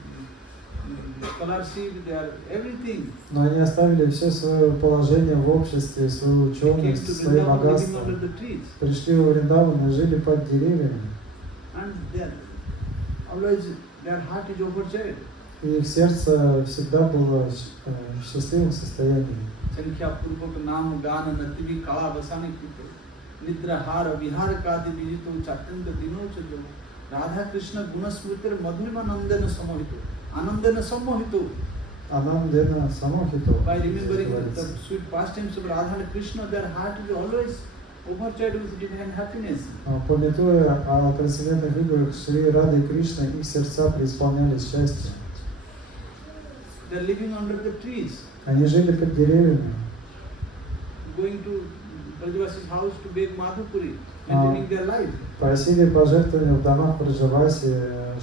scholarship, their everything. Но они оставили все свое положение в обществе, свою They came ученость, to свои Vrindavan living богатства. under the trees. Пришли в Вриндаван и жили под деревьями. And then always their heart is overjoyed. И их сердце всегда было в счастливом состоянии. Sankhya Purvaka Nama Gana Nativi Kala Vasani Kito Nidra Hara Vihara Kadi Vijito Chattanta Dino Chadro Radha Krishna Gunasmritir Madhurima Nandana Samohito Anandana Samohito. Анандена Самохито. By remembering the sweet pastimes of Radha and Krishna, their heart is always overjoyed with divine happiness. Помятуя о трансцендентных играх Шри Рады и Кришны, их сердца преисполнялись счастьем. They are living under the trees, Они жили под деревьями, going to Brajavasi's house to beg Madhupuri, maintaining their life. просили пожертвования в домах Браджаваси,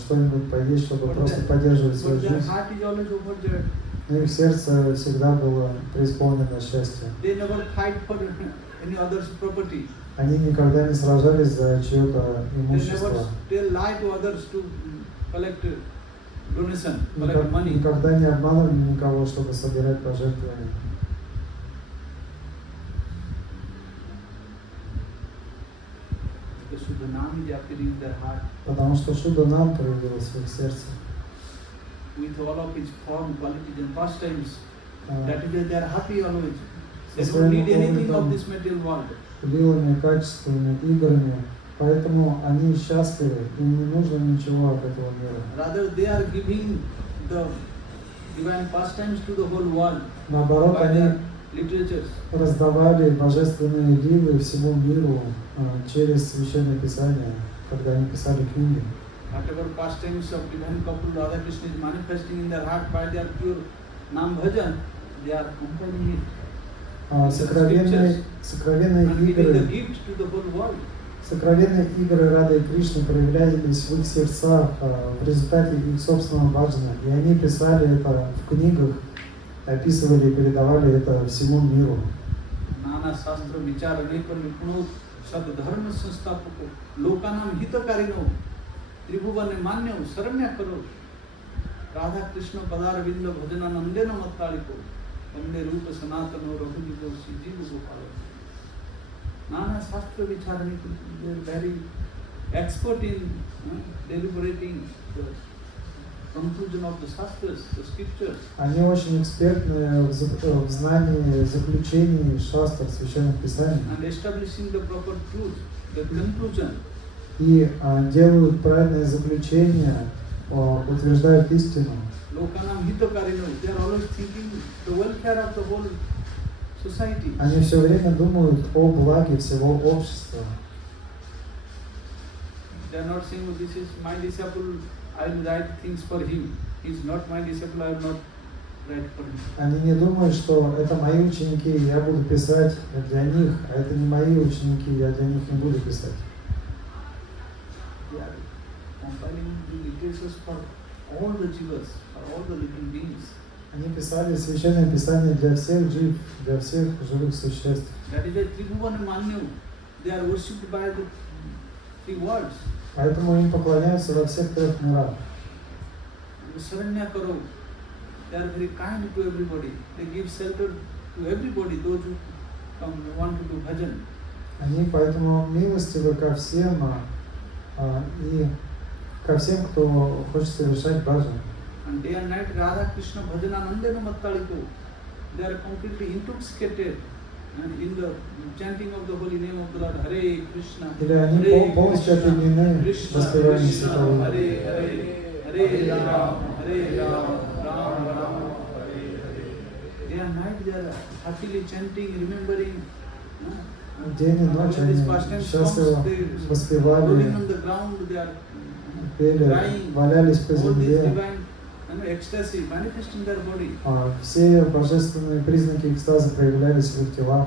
что-нибудь поесть, чтобы просто поддерживать свою But their жизнь. heart is always overjoyed. Но их сердце всегда было преисполнено счастьем. They never fight for any other's property. Они никогда не сражались за чье-то They never имущество. tell lie to others to collect donation, collect money. Никогда не обманывали никого, чтобы собирать пожертвования. The Sudhanam is appearing in their heart Потому что Шуданам проявилось в их сердце. with all of its form, qualities and pastimes. А, That is why they are happy always. They Со don't своим need anything of обликом, this material world. лилами, качествами, играми. Поэтому они счастливы, им не нужно ничего от этого мира. Rather, they are giving the divine pastimes to the whole world Наоборот, by они their literatures. раздавали божественные лилы всему миру через Священное Писание, когда они писали книги. Whatever pastimes of divine couple Radha Krishna is manifesting in their heart by their pure Nam Bhajan, they are accompanying it. Сокровенные And giving the игры, gift to the whole world. сокровенные игры Рады и Кришны проявлялись в их сердцах в результате их собственного баджана. И они писали это в книгах, описывали и передавали это всему миру. Nana Shastra Vichara Nekar Vipunot Sad Dharma Sanstapako Lokanam Hitakarino Tribhuvane Manyo Saramya Karo Radha Krishna Padara Vinda Bhajana Nandena Mattaliko Vande Rupa Sanatano Rahudiko Sijivu Gopala. Nana Shastra Vichara Nekar, they are very expert in deliberating the conclusion of the Shastras, the scriptures. Они очень экспертны в знании заключений шастр, священных писаний. And establishing the proper truth, the conclusion. И делают правильные заключения, утверждают истину. Lokanam hitakarino, they are always thinking the welfare of the whole society. Они все время думают о благе всего общества. They are not saying, this is my disciple, I will write things for him. He is not my disciple, I will not write for him. Они не думают, что это мои ученики, я буду писать для них, а это не мои ученики, я для них не буду писать. They are compiling the literatures for all the jivas, for all the living beings. Они писали священное писание для всех джив, для всех живых существ. That is why Tribhuvan and Manyu, they are worshipped by the three worlds. Поэтому им поклоняются во всех трех мирах. Saranya Karo, they are very kind to everybody. They give shelter to everybody, those who come want to do bhajan. Они поэтому милостивы ко всем и ко всем, кто хочет совершать баджан. And day and night Radha Krishna bhajananandena mattaliko. They are completely intoxicated and in the chanting of the holy name of the Lord. Hare Krishna, Или они Hare полностью Krishna, опьянены Krishna воспеванием Krishna, святого имени. Hare Hare, Hare Ram, Hare Ram, Ram Ram, Hare Hare. Day and night they are happily chanting, remembering. День и ночь они счастливо воспевали, Rolling on the ground, they are пели, валялись по all these земле. divine ecstasy manifesting their body. Все божественные признаки экстаза проявлялись в их телах.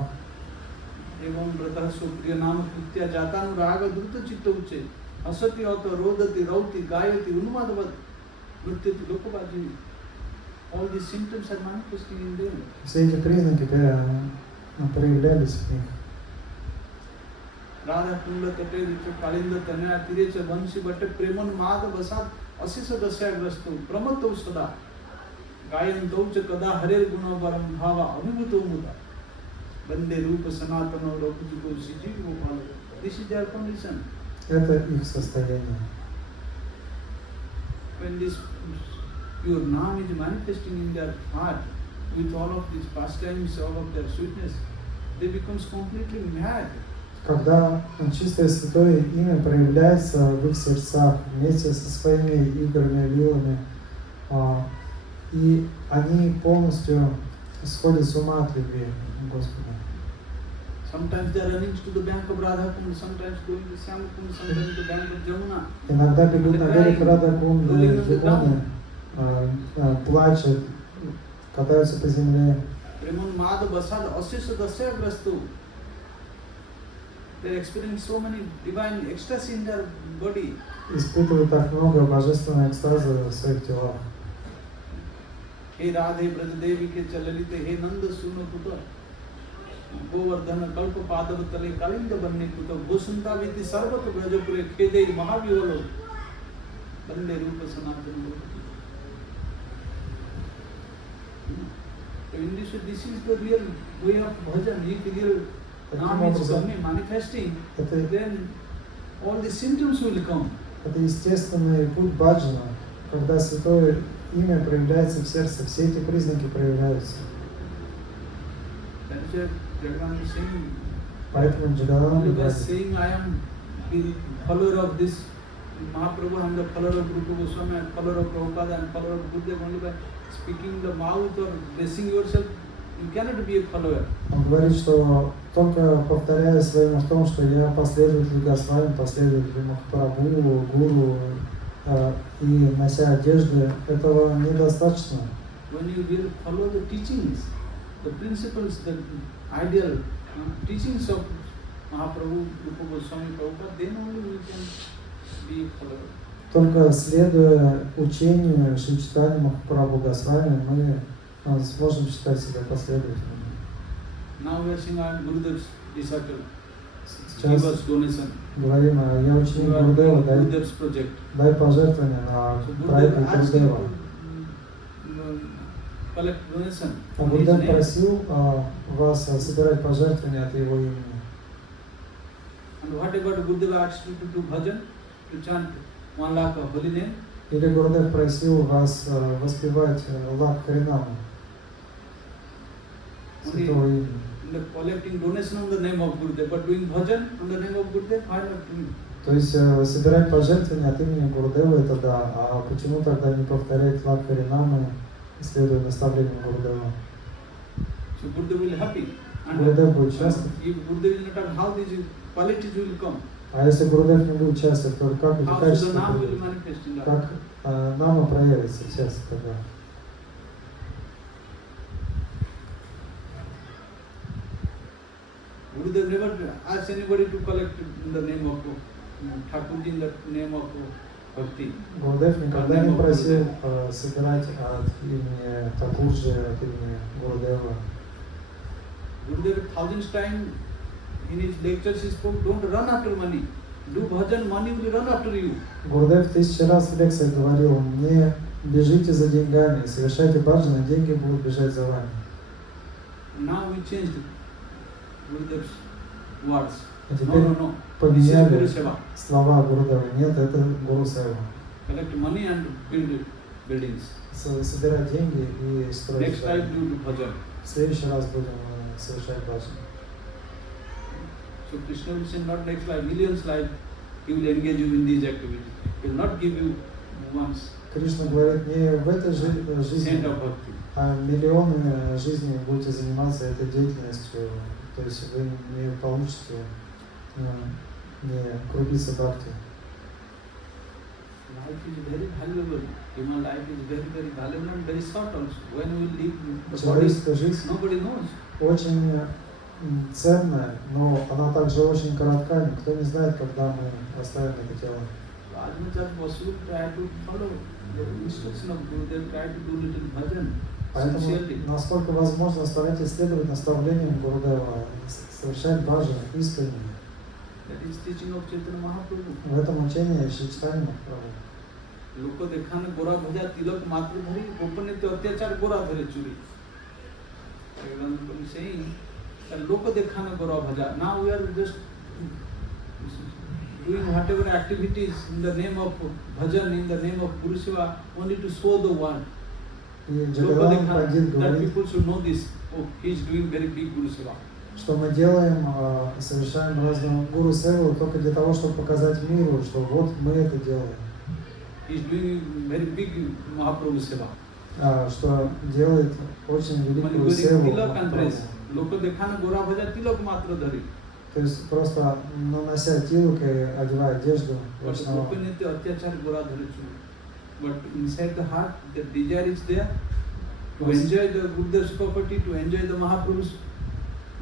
एवं व्रतः सुप्रिय नाम कृत्या जातानुराग द्रुत चित्त उच्चे हसति अत रोदति रौति गायति उन्मादवत् वृत्ति लोकबाजी. All these symptoms are manifesting in them. Все эти признаки проявлялись в них. राधा कुंड तटे कालिंद तनया तीरे च वंशी बटे प्रेमन माद वसाद अशिष दस्याग्रस्तो प्रमत्तौ सदा गायन्तौ च कदा हरेर गुण वरम भावा अभिभूतौ मुदा वंदे रूप सनातन रघुजीवो श्रीजीव Gopal. This is their condition. Это их состояние. When this pure Naam is manifesting in their heart with all of these pastimes, all of their sweetness, they becomes completely mad. Когда чистое святое имя проявляется в их сердцах вместе со своими играми, вилами, и они полностью сходят с ума от любви к Господу. Sometimes they are running to the bank of Radha Kund, sometimes going to Syam Kund, sometimes to the bank of Jamuna. Иногда бегут на берег Рада Кунды, Ямуны, плачут, катаются по земле. Preman Mad Basad Asisha Dasyagrastu. They are experiencing so many divine ecstasy in their body. Испытывают так много божественного экстаза в своих телах. He Radhe Brajadevi ke chalalite, he Nanda Suna Kuta. Govardhana Kalpa Padavatale Kalinda Banne Kuta. Gosunta Viti Sarvata Brajapure Khede Mahavivalo. Bande Rupa Sanatana. This is the real way of bhajan. If real Naam is coming, manifesting, then all the symptoms will come. Это естественный путь баджана, когда святое имя проявляется в сердце, все эти признаки проявляются. Поэтому Джагадананда saying, I am the follower of this Mahaprabhu, I am the follower of Rupa Goswami, I am the follower of Prabhupada, I am the follower of Buddha. Only by speaking the mouth or blessing yourself, you cannot be a follower. Он говорит, что только повторяя своим ртом, что я последователь Госвами, последователь Махапрабху, гуру, и нося одежды, этого недостаточно. When you will follow the teachings, the principles, the ideal teachings of Mahaprabhu, Rupa Goswami, Prabhupada, then only we can be a follower. Только следуя учению Шри Махапрабху Госвами, мы сможем считать себя последователями. Now we are saying I am Gurudev's disciple. Сейчас Give us donation. говорим, я ученик Гурудева, Gurudev's project. дай пожертвования на проект Гурудева. Collect donation. Гурудев просил вас собирать пожертвования от его имени. And whatever Gurudev asked you to do bhajan, to chant 1 lakh of holy name. Или Гурудев просил вас воспевать лак Харинаму, святого имени. Collecting donation on the name of Gurudev, but doing bhajan on the name of Gurudev, why not doing? То есть собирать пожертвования от имени Гурудева, это да, а почему тогда не повторять лак Харинамы, следуя наставлениям Гурудева? So Gurudev will be happy. Гурудев будет счастлив. If Gurudev is not happy, how these qualities will come? А если Гурудев не будет счастлив, то как эти How the качества Naam will придут? manifest in life? Как нама проявится в сердце тогда? Gurudev never asked anybody to collect in the name of Thakurji, in the name of Bhakti. Гурудев никогда не просил собирать от имени Такурджи, от имени Гурудева. Gurudev thousands times in his lectures he spoke, don't run after money. Do bhajan, money will run after you. Гурудев 1000 раз в лекциях говорил, не бежите за деньгами, совершайте баджаны, деньги будут бежать за вами. Now we changed Gurudev's words. А теперь No. поменяли слова Гурудева. Нет, это Гуру Сева. Collect money and build buildings. Собирать деньги и строить. Next time do bhajan. В следующий раз будем совершать баджан. So Krishna will say not next life, millions life, he will engage you in these activities. He will not give you once. Кришна говорит, не в этой жизни, а миллионы жизней будете заниматься этой деятельностью. То есть вы не получите не крупицы бхакти. Life is very valuable. Human life is very, very valuable and very short also. When we leave the body, nobody knows. Очень ценная, но она также очень коротка. Никто не знает, когда мы оставим это тело. As much as possible, try to follow the instruction of Gurudev, try to do little bhajan. Поэтому, насколько возможно, старайтесь следовать наставлениям Гурудева, совершать баджан искренне. That is teaching of Chaitanya Mahaprabhu. В этом учении Шрипад Прабху. लोको देखाने गोरा भजा तिलक मात्र धरी गोपने तो अत्याचार गोरा धरे चुरी. Saying that लोको देखाने गोरा भजा. Now we are just doing whatever activities in the name of bhajan, in the name of Guru Seva, only to show the world. That people should know this. Oh, he is doing very big Guru Seva. Что мы делаем, совершаем разную Гуру Севу только для того, чтобы показать миру, что вот мы это делаем. He is doing very big Mahaprabhu Seva. Что делает очень великую севу. То есть просто нанося тилок и одевая одежду. But inside the heart, the desire is there to enjoy the Gurudev's property, to enjoy the Mahaprabhu's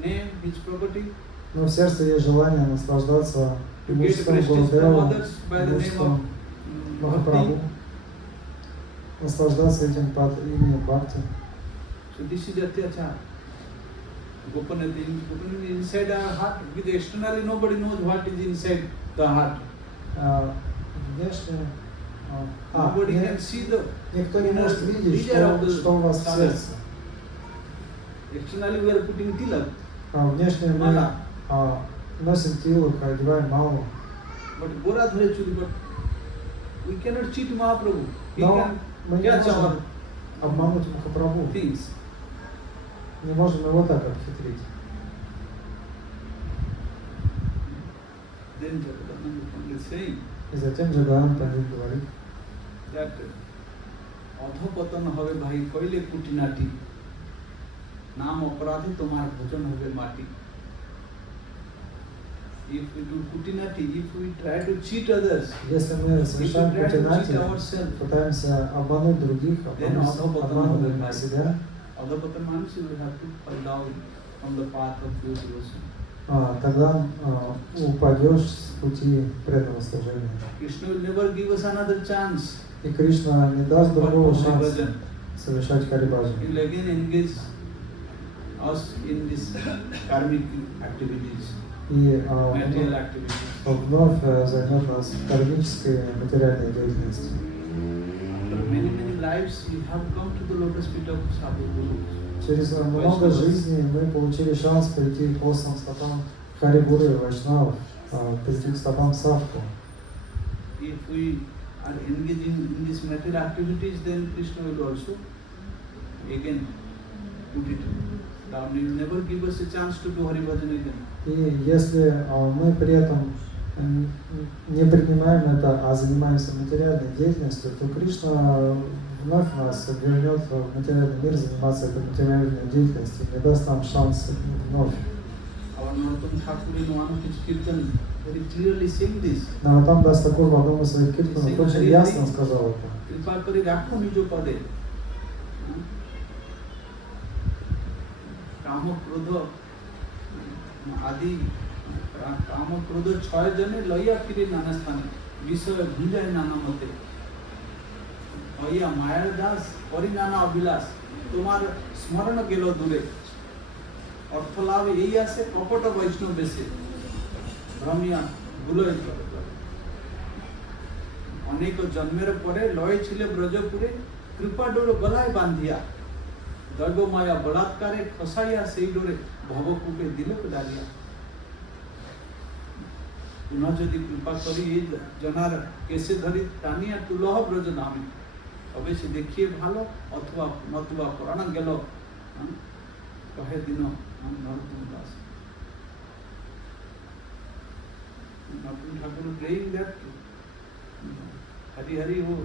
name, his property. Но в сердце есть желание наслаждаться имуществом Гурудева, имуществом Махапрабху, наслаждаться этим под именем Бхакти. So this is atyachar. Gopanati inside our heart, with externally nobody knows what is inside the heart. Внешне nobody can see the никто не может видеть, что у вас в сердце. Externally we are putting tilak. Внешне мы носим тилок, одеваем малу. But Gora Dhare Churi, but we cannot cheat Mahaprabhu. He Но мы can не catch our можем обмануть Махапрабху. things. Не можем его так обхитрить. Then Jagadana is saying И затем Джагадан Пандит говорит, that अधोपतन होवे भाई कइले कुटिनाटी नाम अपराधी तुम्हार भोजन होवे माटी. If we do kutinati, if we try to cheat others, если мы совершаем кутинати, пытаемся обмануть других, обманывать себя, adhopatan means you will have to fall down on the path of pure devotion. Тогда упадешь с пути преданного служения. Krishna will never give us another chance. И Кришна не даст другого шанса совершать харибаджан. He will again engage us in these karmic activities, material activities. Вновь займет нас кармической материальной деятельностью. After many lives, we have come to the lotus feet of Sadhu Gurus. Через много жизней мы получили шанс прийти к косвенным стопам Харигуру и Вайшнавов, прийти к стопам Садху. If we are engaging in these material activities, then Krishna will also again put it down. He will never give us a chance to do Hari Bhajan again. И если мы при этом не принимаем это, а занимаемся материальной деятельностью, то Кришна вновь нас вернет в материальный мир заниматься этой материальной деятельностью, не даст нам шанс вновь. Наротам Дас Такур в одном из своих киртанов очень ясно сказал это. आदि काम क्रोध छय जने लइया फिरे नाना स्थाने विषय भुंजाय नाना मते भैया मायर दास करी नाना अभिलाष तुम्हार स्मरण गेलो दूरे अर्थ लाभ यही आसे कपट वैष्णव बेसे भ्रमिया बुलय अनेक जन्मेर परे लय छिले ब्रजपुरे कृपा डोर गलाय बांधिया दैव माया बलात्कारे फसाइया सेई डोरे भवकूपे दिलक डालिया पुनः यदि कृपा करी जनार केसे धरी टानिया तुलह ब्रज नामे तबे से देखिए भालो अथवा नतुवा पुराण गेलो कहे दिन नरतम दास नरतम Thakur praying that Hari Hari हो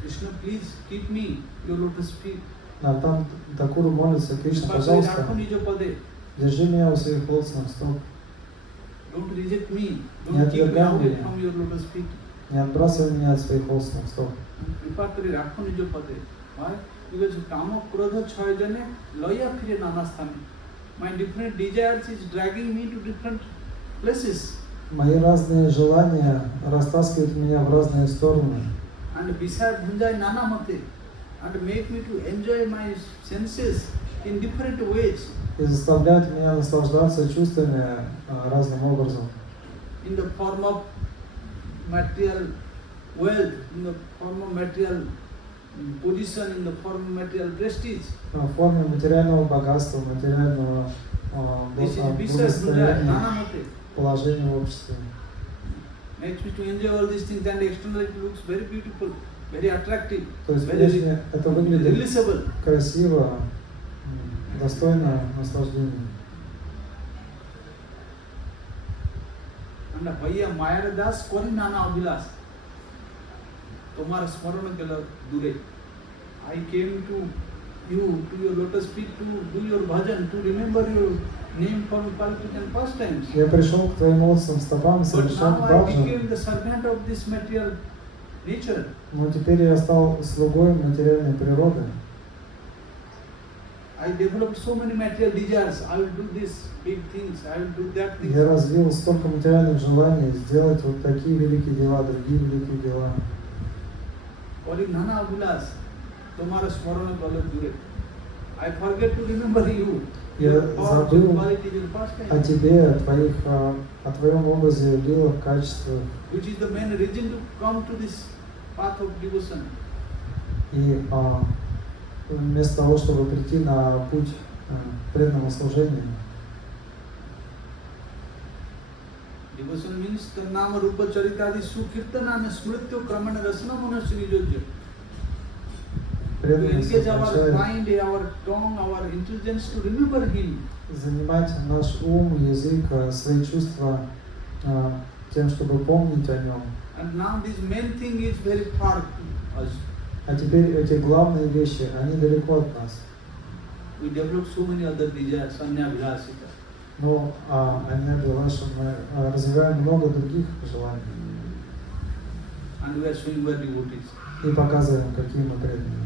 Krishna please keep me your lotus feet. Там Такуру молится: Кришна, пожалуйста, держи меня у своих лотосных стоп. Don't reject me. Don't keep me away from your lotus feet. Не отбрасывай меня от своих лотосных стоп. कृपा करी राखो निज पदे. Why? Because काम क्रोध छय जने लइया फिरे नाना स्थाने. My different desires is dragging me to different places. Мои разные желания растаскивают меня в разные стороны. And beside bhunjai nana mate, and make me to enjoy my senses in different ways. И заставляют меня наслаждаться чувствами разным образом. In the form of material wealth, in the form of material position, in the form of material prestige. В форме материального богатства, материального благосостояния, положения в обществе. Makes me to enjoy all these things, and externally it looks very beautiful, very attractive, То есть very внешне это выглядит releasable, красиво, достойно наслаждения. And भैया मायर दास करी नाना अभिलाष तुम्हारा स्मरण गेलो दूरे. I came to you, to your lotus feet, to do your bhajan, to remember your name from pulpit and pastimes. Я пришел к твоим лотосным стопам But совершать now I баджан. became the servant of this material nature. Но теперь я стал слугой материальной природы. I developed so many material desires. I will do this big things. I will do that things. Я развил столько материальных желаний сделать вот такие великие дела, другие великие дела. Calling Nana Abhilash, तुम्हारा स्मरण गलो दूरे. I forget to remember you. Я забыл о тебе, о твоем образе, лилах, качествах. Which is the main reason to come to this path of devotion. И вместо того, чтобы прийти на путь преданного служения. Devotion means the nama rupa charitadi sukirtana and smrityo kramana rasana manasya nijojya. To engage our mind, our tongue, our intelligence to remember him. Занимать наш ум, язык, свои чувства тем, чтобы помнить о нем. And now this main thing is very far to us. А теперь эти главные вещи, они далеко от нас. We develop so many other desires, sanya vilasita. Но они обладают, мы развиваем много других желаний. And we are showing we are devotees. И показываем, какие мы преданные.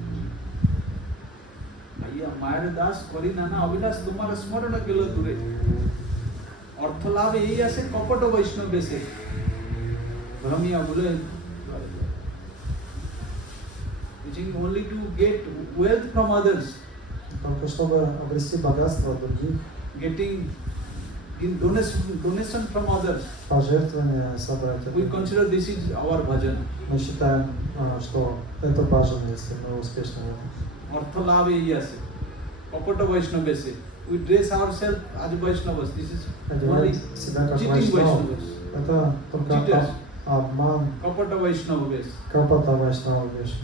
भैया मायर दास करी नाना अभिलाष तुम्हारा स्मरण गेलो दूरे. अर्थ लाभ यही आसे कपट वैष्णव बेसे भ्रमिया बुले. Wishing only to get wealth from others. Только чтобы обрести богатство от других. Getting in donation from others. Пожертвования собрать. We consider this is our bhajan. Мы считаем, что это баджан, если мы успешны в этом. अर्थ लाभ यही आसे कपट वैष्णव बेसे. We dress ourselves as Vaishnavas. This is only cheating Vaishnavas. Это только обман. कपट वैष्णव बेस. Капата Вайшнава вещь.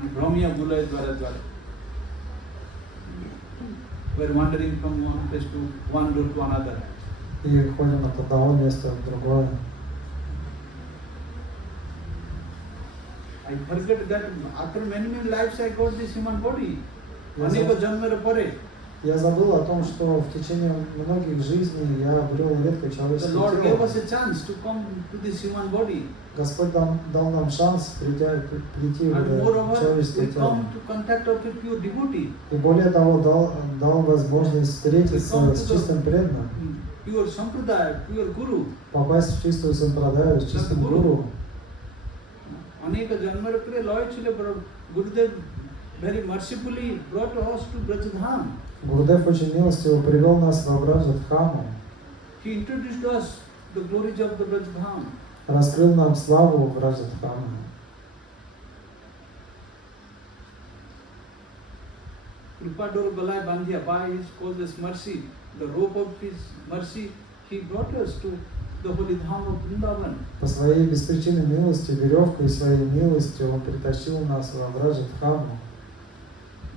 And भ्रमिया बुलाय द्वारा द्वारा. We are wandering from one place to one road to another. И ходим от одного места в другое. I forget that after many lives I got this human body. अनेक जन्मेर परे. Я забыл о том, что в течение многих жизней я обрел редкое человеческое The Lord тело. gave us a chance to come to this human body. Господь дал нам шанс прийти в And это moreover, человеческое we тело. come to contact with a pure devotee. И более того, дал возможность встретиться с чистым преданным. pure sampradaya, pure guru. Попасть в чистую сампрадаю, с чистым гуру. Aneka janmar pre Lord Srila Gurudev very mercifully brought us to Brajadham. Гурудев очень милостиво привел нас в Браджадхаму. He introduced us the glories of the Brajadham. Раскрыл нам славу Браджадхамы. Kripador Balai Bandhya, by his causeless mercy, the rope of his mercy, he brought us to the holy dham of Vrindavan. По своей беспричинной милости, веревкой своей милости он притащил нас в Браджадхаму.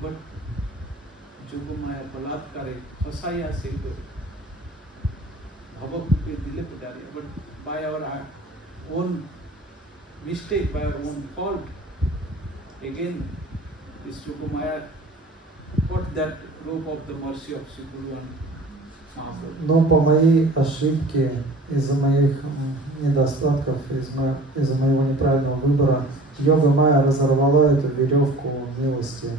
But Jogomaya Balatkare, Fasaya Seiko, Bhavakupe Dile Putari, but by our own mistake, by our own fault, again, this Jogomaya got that rope of the mercy of Sri Guru and Mahaprabhu. Но по моей ошибке, из-за моих недостатков, из-за моего неправильного выбора, Йога Майя разорвала эту веревку милости.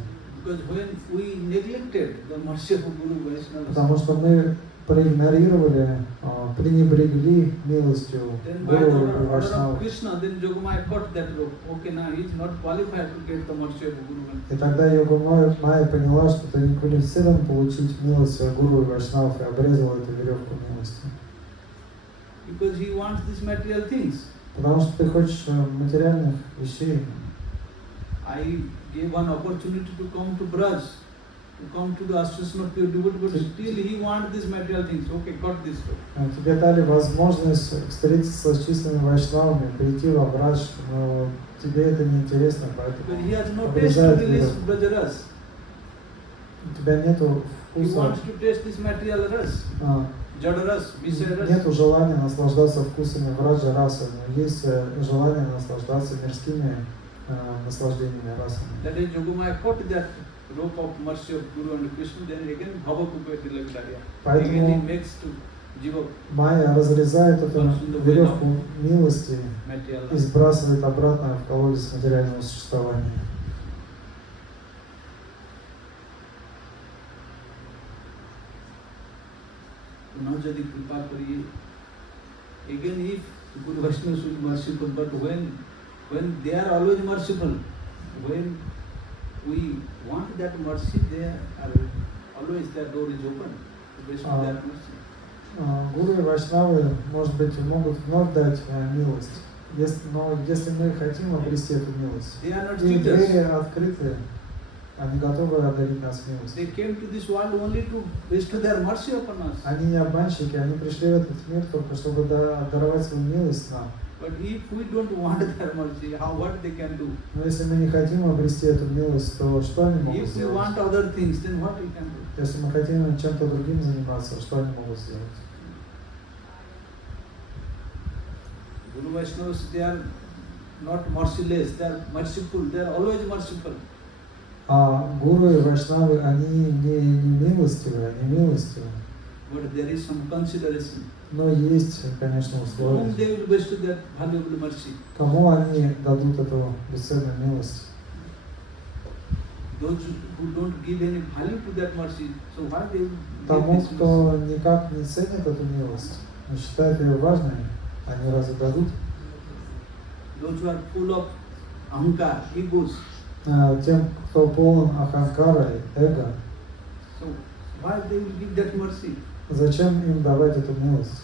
Because when we neglected the mercy of Guru Vaishnava, Потому что мы проигнорировали, пренебрегли милостью then by the Гуру и order of Вайшнава. Krishna, then Jogomaya got that rope. Okay, now he is not qualified to get the mercy of Guru. И тогда Йога Майя поняла, что ты не квалифицирован получить милость Гуру и Вайшнавов, и обрезала эту веревку милости. Because he wants these material things. Потому что ты хочешь материальных вещей. I gave one opportunity to come to Braj, to come to the association of pure devotee, but still he wants these material things. Okay, got this rope. Тебе дали возможность встретиться с чистыми вайшнавами, прийти в Брадж, но тебе это не интересно, Because поэтому he has no taste to обрезают release веревку. Brajaras. У тебя нету He вкуса, wants to taste this material ras, Jadaras, Visharas. нету желания наслаждаться вкусами Враджа расы, но есть желание наслаждаться мирскими наслаждениями расами. That is Jogomaya caught that rope of mercy of Guru and Krishna, then again Bhavakupe Tilakdarya. Again he makes to Jiva Майя разрезает эту веревку милости material и life. сбрасывает обратно в колодец материального существования. पुनः यदि कृपा करिए, again if Guru Vaishnava should be merciful, but when they are always merciful, when we want that mercy, they are always that door is open to receive that mercy. Гуру и Вайшнавы, может быть, могут вновь дать милость, но если мы хотим обрести эту милость, They are not и cheaters. двери открыты, они готовы одарить нас They милостью. came to this world only to bestow their mercy upon us. Они не обманщики, они пришли в этот мир только чтобы даровать свою милость нам. But if we don't want their mercy, what they can do? Но если мы не хотим обрести эту милость, то что они могут If we сделать? want other things, then what we can do? Если мы хотим чем-то другим заниматься, что они могут сделать? Guru Vaishnavas, they are not merciless, they are merciful, they are always merciful. А гуру и вайшнавы, они не милостивые, они милостивые. But there is some consideration. Но есть, конечно, To whom условия. they will bestow that valuable mercy? Кому они дадут эту бесценную милость? Those who don't give any value to that mercy, so why they will give Тому, this mercy? кто никак не ценит эту милость, не считает ее важной, они разве дадут? Those who are full of ahankar, egos, Тем, кто полон аханкарой, эго, so why they will give that mercy? зачем им давать эту милость?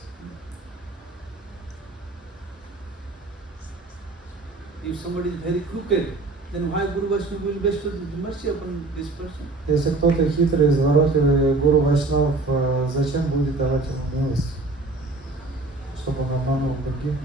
If somebody is very crooked, then why Guru Vaishnava will bestow the mercy upon this person? Если кто-то хитрый, изворотливый гуру вайшнав, зачем будет давать ему милость? Чтобы он обманул других?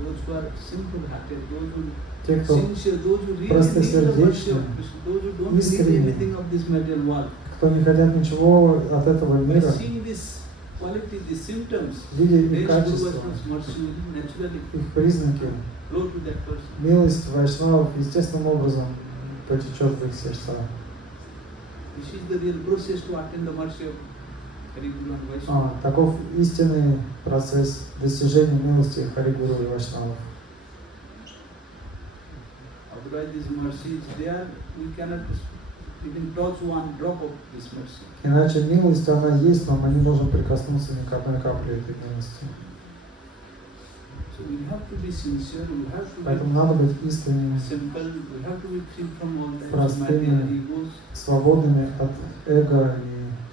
Those who are simple-hearted, those who Те, кто sincere, those who really просто need the mercy сердечны, of Krishna, those who don't need искренне, anything of this material world. кто не хотят ничего от этого By мира, seeing this quality, these symptoms, видя их then Guru качества, Vaishnava's mercy will naturally их признаки, flow to that person. милость вайшнавов естественным образом потечет в их сердца. This is the real process to attain the mercy of Hari Guru and Vaishnava. Таков истинный процесс достижения милости Хари Гуру и Вайшнавов. Otherwise, this mercy is there, we cannot even touch one drop of this mercy. Иначе милость, она есть, но мы не можем прикоснуться ни к одной капле этой милости. So we have to be sincere, we have to Поэтому надо быть искренними, be simple, we have to be free from all types of простыми, material egos, свободными от эго и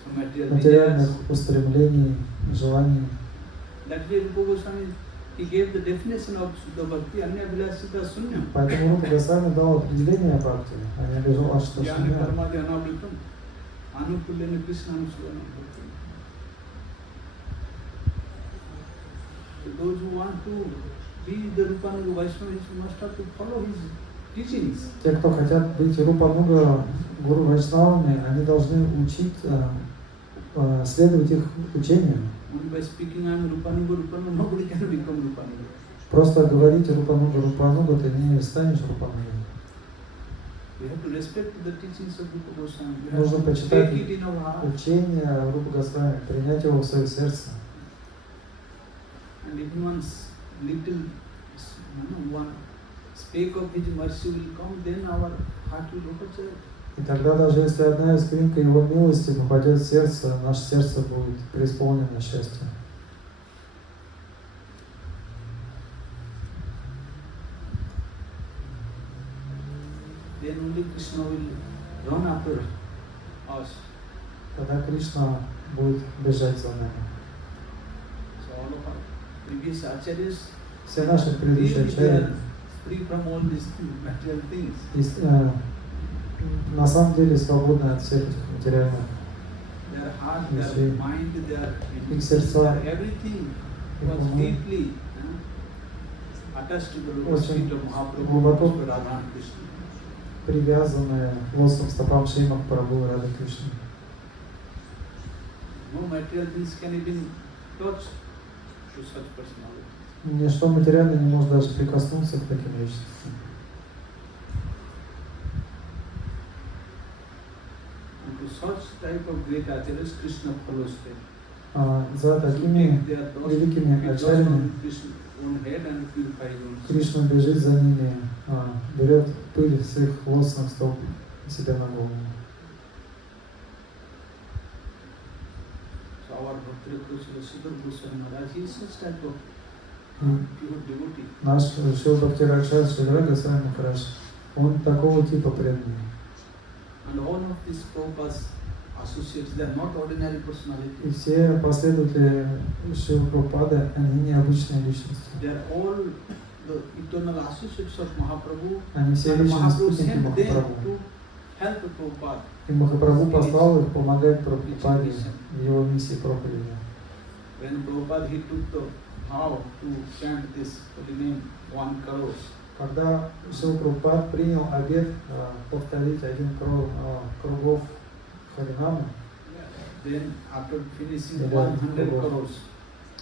from material материальных desires. устремлений, желаний. That way Rupa Goswami, he gave the definition of Shuddha Bhakti, Anya Vilasita Sunya. Поэтому Рупа Госвами дал определение бхакти, а не обижал Ашта Jnana Шуня. Karma Dhyanavritam, Anukulyana Krishna Anusuvana. Those who want to be the Rupanuga Vaishnavas must have to follow his teachings. Те, кто хотят быть Рупануга Гуру Вайшнавами, они должны учить, следовать их учениям. Only by speaking I am Rupanuga, nobody can become Rupanuga. Просто говорить Рупануга, Рупануга, ты не станешь Рупанугой. We have to respect the teachings of Rupa Goswami. We have Нужно to почитать take it in our heart. учение Рупы Госвами, принять его в свое сердце. And if one's little, one speck of his mercy will come, then our heart will overflow. И тогда даже если одна искринка его милости попадет в сердце, наше сердце будет преисполнено счастьем. Then only Krishna will run after us. Тогда Кришна будет бежать за нами. So all of our previous acharyas, Все наши предыдущие they are ачарьи free from all these material things. На самом деле свободны от всех этих материальных. Their heart, Yes, their we- mind, their сердца, everything их was умы deeply attached to the lotus очень feet of Mahaprabhu, глубоко to Radha and Krishna. привязаны к лотосным стопам Шримад Прабху и Рады Кришны. No material things can even touch to such personality. Ничто материальное не может даже прикоснуться к таким личностям. And to such type of great acharyas, Krishna follows them. За такими великими ачарьями Кришна бежит за ними, берет пыль с их лотосных стоп себе на голову. Наш Шрила Бхактиракшат Шрила Госвами Махарадж, он такого типа преданный. И все последователи Шрилы Прабхупады, они необычные личности. Они все личные спутники Махапрабху. И Махапрабху послал их помогать Прабхупаде в его миссии проповеди. Когда Шрила Прабхупад принял обет повторить 1 крор кругов Харинамы,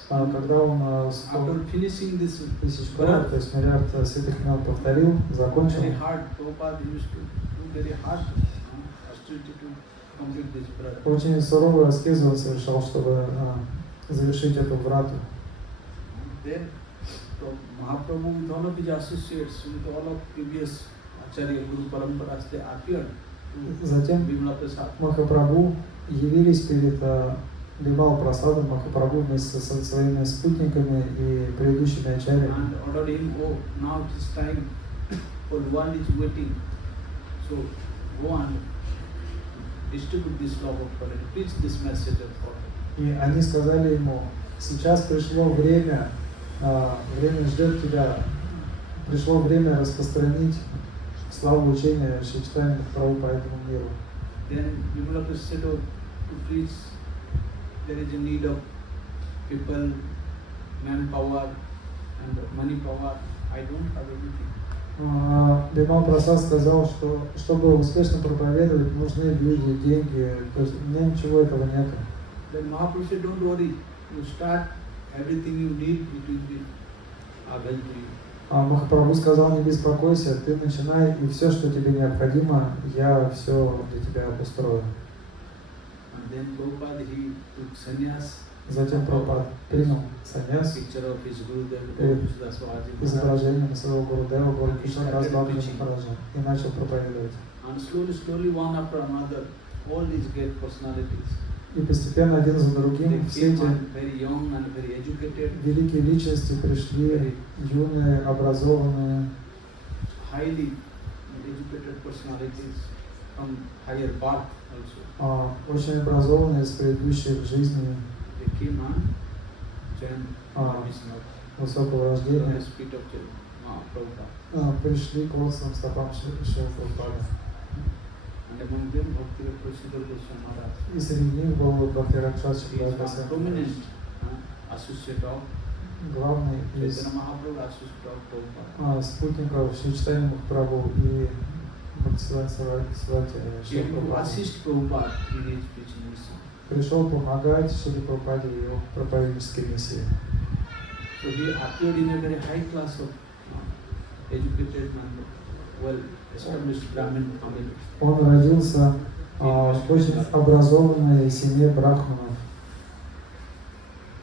когда он 100 тысяч крор, то есть миллиард святых имен повторил, закончил, очень суровую аскезу совершал, чтобы завершить эту врату. Mahaprabhu with all of his associates, with all of previous Acharya Guru Paramparas, they appeared to Затем Bimala Prasad. Махапрабху явились перед Бимал Прасадом, Махапрабху вместе со своими спутниками и предыдущими ачарьями. And ordered him, oh, now it is time, for the world is waiting. So go and distribute this love of God and preach this message of God. И они сказали ему, сейчас пришло время, время ждет тебя, пришло время распространить славу учения Шри Чайтанья Махапрабху по этому миру. Then Bimala Prasad said, oh, to preach, there is a need of people, manpower and money power. I don't have everything. Бимал Прасад сказал, что чтобы успешно проповедовать, нужны люди, деньги, то есть у меня ничего этого нет. Then Mahaprabhu said, don't worry, you start everything you need, it will be available to you. Махапрабху сказал, не беспокойся, ты начинай, и все, что тебе необходимо, я все для тебя обустрою. And then Prabhupada, he took sannyas Затем Прабхупада принял саньяс перед изображением своего Гурудева Гурукишна Бабаджи Махараджа и начал проповедовать. And slowly, one after another, all these great personalities. И постепенно один за другим все эти великие личности пришли, юные, образованные, highly educated personalities from higher birth also. Очень образованные с предыдущих жизней, высокого рождения, пришли к лотосным стопам Шрила Прабхупады. И среди них был Бхактиракшас Шрипад, главный из спутников Шри Чайтанья Махапрабху и Бхактисиванта Шрила пришел помогать Шри Прабхупаде в его проповеднической миссии. So he appeared in a very high class of educated and well-established Brahmin family. Он родился в очень образованной семье брахманов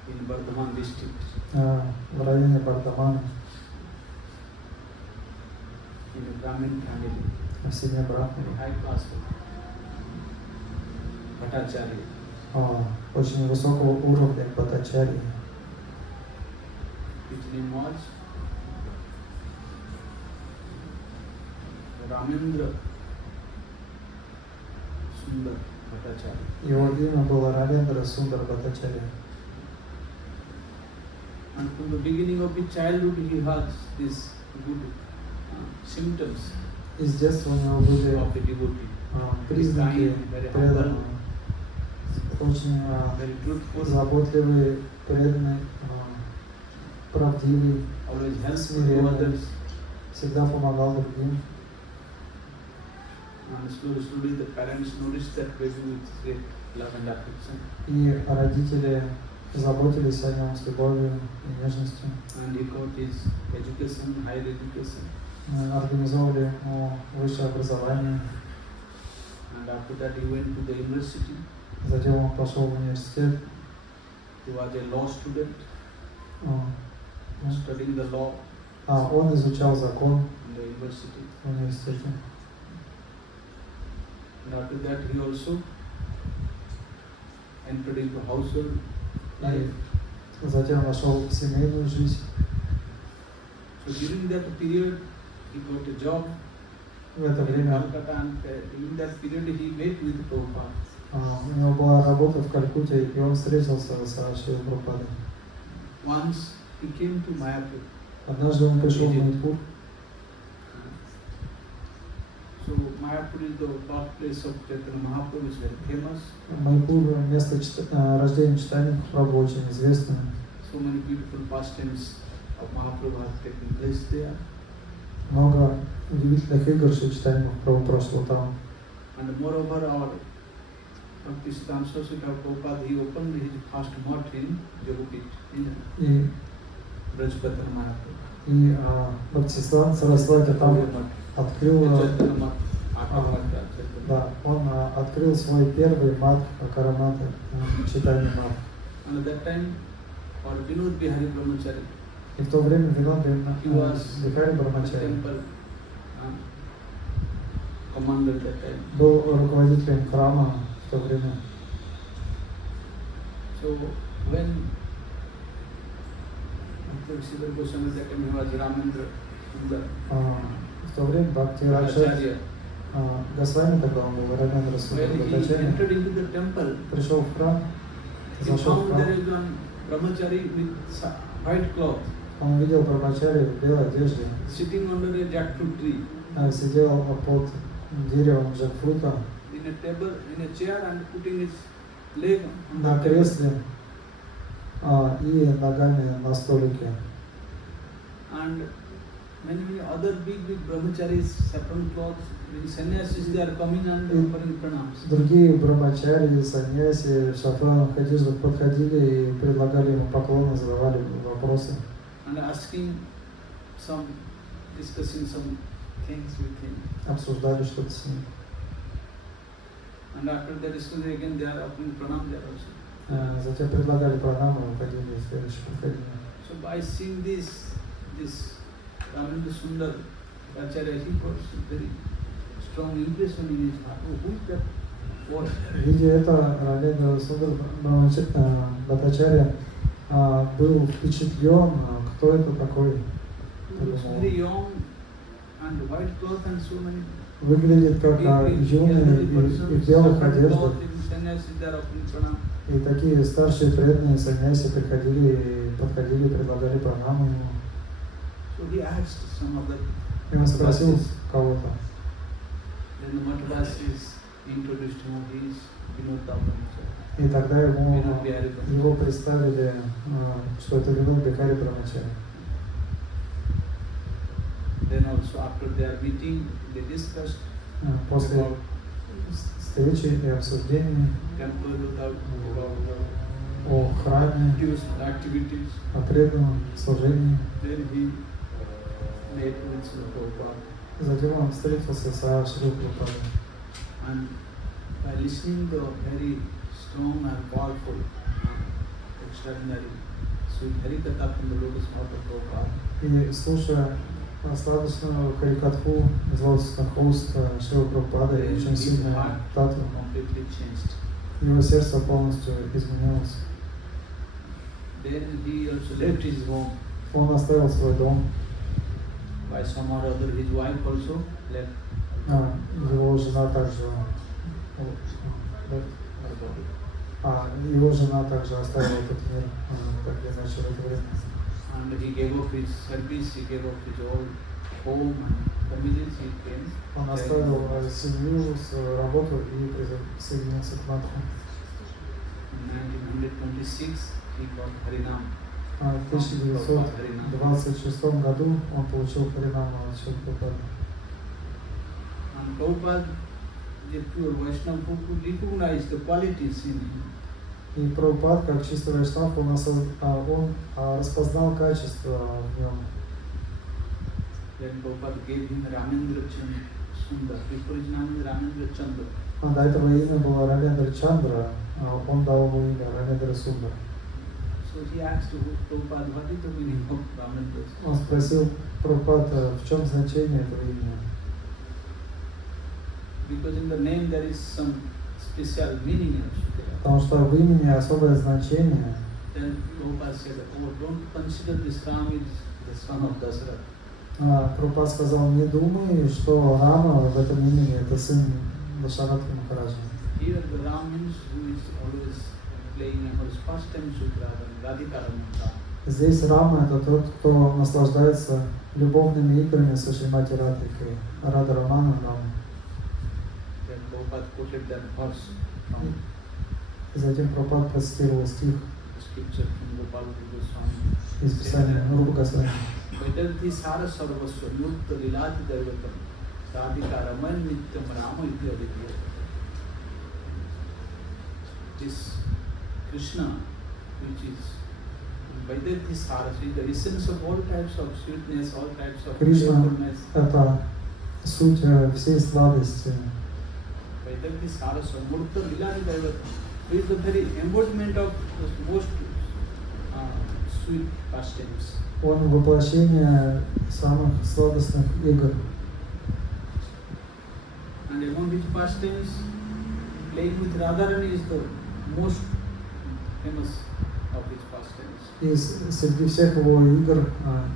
in Bardhaman district. В районе Бардамана. In a Brahmin family. В семье брахманов. High class of Bhattacharya. Очень высокого уровня Бхаттачарьи. His name was Ramendra Sundar Bhattacharya. Его имя было Равендра Сундар Бхаттачарья. And from the beginning of his childhood, he has these good symptoms И с детства у него были of a devotee. признаки преданного. Очень заботливый, преданный, правдивый, смиренный, всегда помогал другим. И родители заботились о нем с любовью и нежностью. Организовали ему высшее образование. Затем он пошел в университет. He was a law student, studying the law. Он изучал закон in the university. В университете. And after that, he also entered into household life. Затем вошел в семейную жизнь. So during that period, he got a job. В это время in that period, he met with Prabhupada. У него была работа в Калькутте, и он встретился с Шрилой Прабхупадой. Once he came to Mayapur. Однажды он пришел в Майпур. So Mayapur is the birthplace of Chaitanya Mahaprabhu, is very famous. Майпур место рождения Чайтаньи Махапрабху очень известно. So many beautiful pastimes of Mahaprabhu have taken place there. Много удивительных игр Шри Чайтаньи Махапрабху прошло там. And moreover, our Bhaktisiddhanta Saraswati Prabhupada, he opened his first mart in Jagupit, in Brajpatana Mayapur. И Бхактисиддханта Сарасвати там открыл, он открыл свой первый мат Карамата, читание мат. And at that time, for Vinod Bihari Brahmachari, и в то время Винод Бихари Брахмачари был руководителем храма в то время. So when Sridhar Goswami Thakur was Ramendra Sundar, в то время Бхактиракшас Госвами тогда он был, Равендра Сундар Бхаттачарья, пришел в храм, зашел в храм. Он увидел Брахмачари в белой одежде, сидел под деревом джакфрута на кресле и ногами на столике. Many other big brahmacharis, saffron cloths, sannyasis, they are coming and offering pranams. Другие брахмачари, саньяси в шафрановых одеждах подходили и предлагали ему поклоны, задавали вопросы. And asking some, discussing some things with him. Обсуждали что-то с ним. And after that discussion again, they are offering pranam there also. Затем предлагали пранаму и уходили из следующего поколения. So by seeing this Ramendra Sundar Acharya, he got very strong impression in his heart. Oh, who is that? What? Видя это, Рамендра Сундар Бхаттачарья был впечатлен, кто это такой. He looks very young and white cloth and so many. Выглядит как юный и в белых одеждах. И такие старшие преданные саньяси подходили и предлагали пранаму ему. И он спросил кого-то. И тогда его представили, что это Винод Бихари Брамачари. После встречи и обсуждений о храме, о преданном служении. Затем он встретился со Шрипадом. И слушая сладостную харикатху из лотосных уст Шрила Прабхупады и очень сильную татву, его сердце полностью изменилось. Он оставил свой дом. Его жена также оставила этот мир, так или иначе, в это время. Он оставил семью, свою работу и присоединился к Матху. В 1926 году он получил Харинаму от Шрила Прабхупады. И Прабхупад, как чистый вайшнав, он распознал качество в нем. До этого имя было Рамендра Чандра, а он дал ему имя Рамендра Сундар. Он спросил Прабхупада, в чем значение этого имени? Потому что в имени особое значение. Прабхупад сказал, не думай, что Рама в этом имени это сын Дашаратхи Махараджа. Здесь Рама это тот, кто наслаждается любовными играми со Шримати Радхикой, Рада Рамана Рама. И затем Прабхупад процитировал стих из Писания Рупа Госвами. This Krishna, which is Vaidyanti Saraswati, the essence of all types of sweetness, all types of playfulness. Это суть всей сладости. Vaidyanti Saraswati, Murta Lilani Daivata, who is the very embodiment of the most sweet pastimes. Он воплощение самых сладостных игр. And among which pastimes, playing with Radharani is the most famous of his pastimes. И среди всех его игр,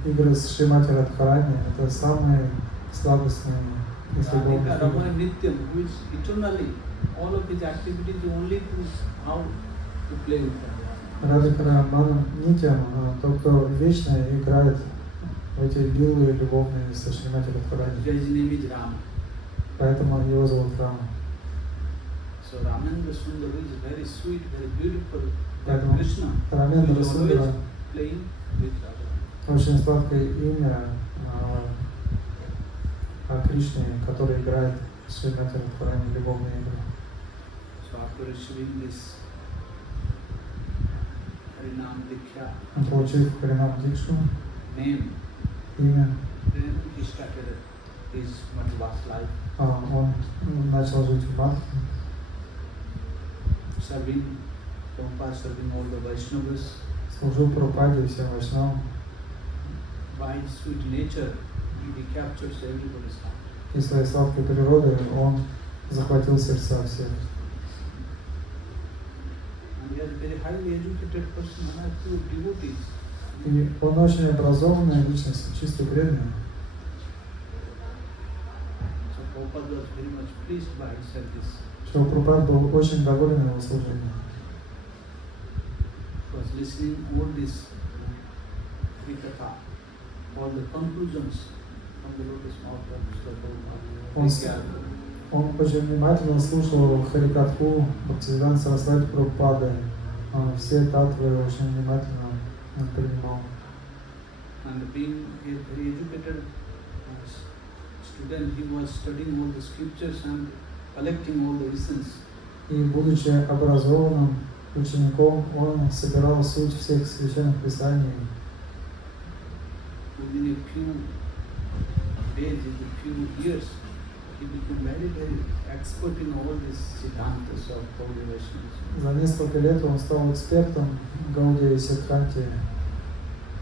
игры с Шримати Радхарани, это самые сладостные из любовных игр. Ramana Nityam, who is eternally, all of his activities only to how to play with her. Радхика Рамана Нитям, тот, кто вечно играет в эти лилы любовные со Шримати Радхарани. His name is Rama. Поэтому его зовут Рама. So Ramendra Sundar is very sweet, very beautiful. Поэтому Krishna Рамендра Сундара playing with Radha. очень сладкое имя о Кришне, который играет с Шримати Радхарани любовные игры. So after receiving this Harinam Diksha, Получив Харинам Дикшу, name, имя, then he started his much vast life. Он начал жить в Мадхе, Serving Prabhupada serving all the Vaishnavas. Служил Прабхупаде и всем вайшнавам. By his sweet nature, he captures everybody's heart. И своей сладкой природой он захватил сердца всех. And he is a very highly educated person, and I feel devotees. И он очень образованная личность, чисто преданная. So Prabhupada was very much pleased by his service. Что Прабхупад был очень доволен его служением. He was listening all this Vikata, all the conclusions from the lotus mouth of Srila Prabhupada. Он очень внимательно слушал Харикатху, Бхактисиданта Сарасвати Прабхупады. Все татвы очень внимательно принимал. And being a very educated student, he was studying all the scriptures and collecting all the essence. И будучи образованным учеником, он собирал суть всех священных писаний. Within a few days, in a few years, he became very, very expert in all these siddhantas of Gaudiya Vaishnavism. За несколько лет он стал экспертом в Гаудия и Сиддханте.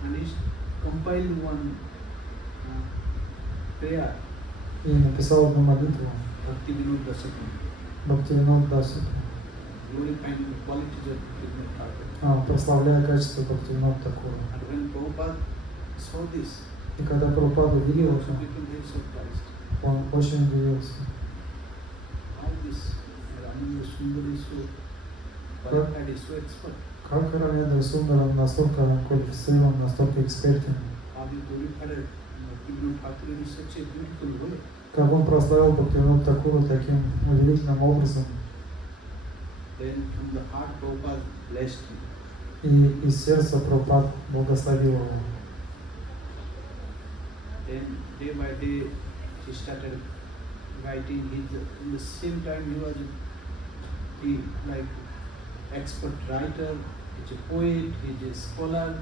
And he compiled one prayer, И написал одну молитву Bhakti Vinod Dasakam, Бхактивинод Дасака, glorifying the qualities of Krishna Thakur. прославляя качество Бхактивинод Такура. And when Prabhupada saw this, И когда Прабхупада he увидел also это, became very surprised. он очень удивился. How this Ramana Sundari is so qualified, is so expert. Как Равендра Сундарам настолько квалифицирован, настолько экспертен. How he glorified Krishna Thakur in such a beautiful way. Как он прославил Бхактивинод Такура таким удивительным образом. Then from the heart Prabhupada blessed him. И из сердца Прабхупад благословил его. Then day by day he started writing. In the same time he was like expert writer, he's a poet, he's a scholar,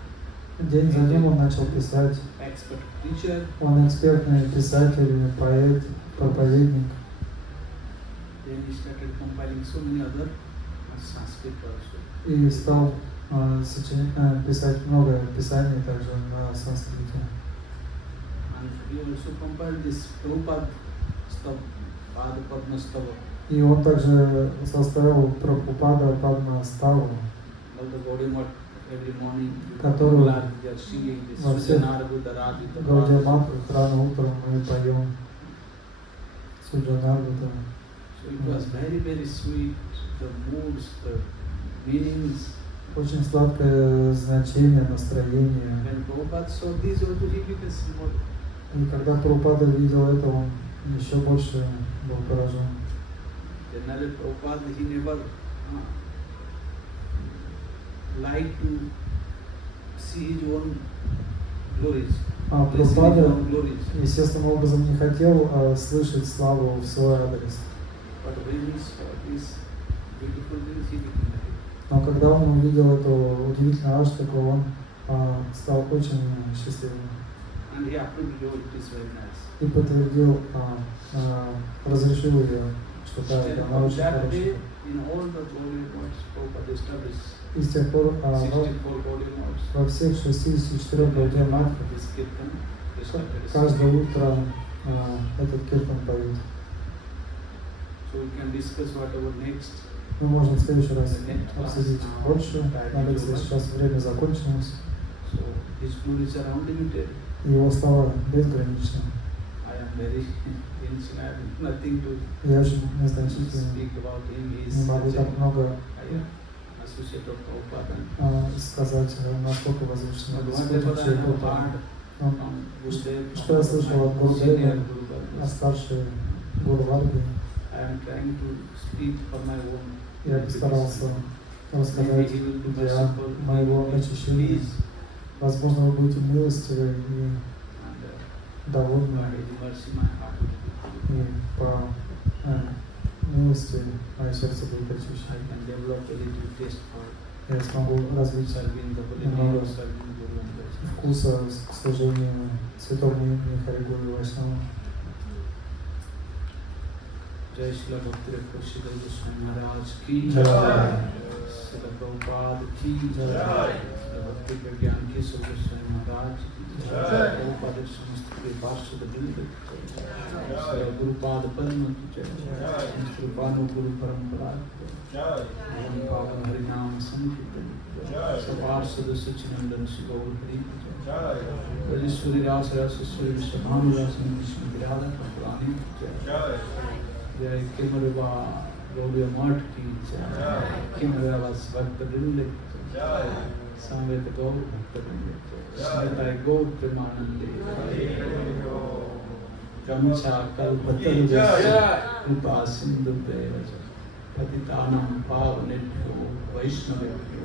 День за днем он начал писать. expert preacher. Он экспертный писатель, поэт, проповедник. Then he started compiling so many other Sanskrit also. И стал писать много писаний также на санскрите. And he also compiled this Prabhupada stuff, Pada Padma Stava, И он также составил Прабхупада Падма Ставу, all the body mark every morning. Которую They are singing this во всех Sujanarbuddha Radhita. Гаудия Мантрах рано утром мы поем Суджанарбута. So it was very, very sweet, the moods, the meanings. Очень сладкое значение, настроение. When Prabhupada saw this, also he became more. И когда Прабхупада видел это, он еще больше был поражен. Generally, Prabhupada, he never liked to see his own glories. Прабхупада естественным образом не хотел слышать славу в свой адрес. But when he saw this beautiful things, he became happy. Но когда он увидел эту удивительную аштаку, он стал очень счастливым. And he approved it, it is very nice. И подтвердил, разрешил ее, что да, она очень That day, хорошая. in all the glory points, Prabhupada established И с тех пор 64 glory points. во всех 64 Гаудия Мантрах This kirtan, they started. каждое утро этот киртан поют. So we can discuss whatever next. Мы можем в следующий раз обсудить больше. На лекции сейчас время закончилось. So his glories are unlimited. Его слава безгранична. I am very innocent. I have nothing to Я очень незначительный. speak about him. He is Не могу such так много a associate of Prabhupada. сказать, насколько возвышен. But whatever I have heard Он from Gurudev, Что я слышал от senior Гурудева, Guru, а старший Гуру Варги, I am trying to speak for my own. я постарался рассказать Maybe he will be для merciful. моего очищения. Please. Возможно, вы будете милостивы и And довольны, God is mercy, my heart will be и по милости мое сердце будет I очищено. can develop a little taste for Я смогу развить serving the Holy Немного Name, serving Guru and Vaishnava. вкуса к служению святому имени Хари Гуру Вайшнава. Jai Shri Bhakti Prabhu Sri Goswami Maharaj ki Jai. Jai. Srila प्रभुपाद की जय। भक्ति विज्ञान की सर्वस्व महाराज की जय। प्रभुपाद समस्त के पार्षद वृंद की जय। श्री गुरुपाद पद्म की जय। समस्त रूपानु गुरु परंपरा की जय। भगवान पावन हरिनाम संकीर्तन की जय। सब पार्षद सच्चिदानंद श्री गौर हरि की जय। ब्रजेश्वरी रास रासेश्वरी विश्वभानु रास कृष्ण विराधा ठाकुरानी की जय। जय केमरवा गौरी मठ की जय। केमरवा भक्त वृंद की जय। समवेत गौर भक्त वृंद की जय। गौर प्रेमानंदे गमछा कल्पतरुभ्यो कृपा सिंधुभ्यो पतितानां पावनेभ्यो वैष्णवेभ्यो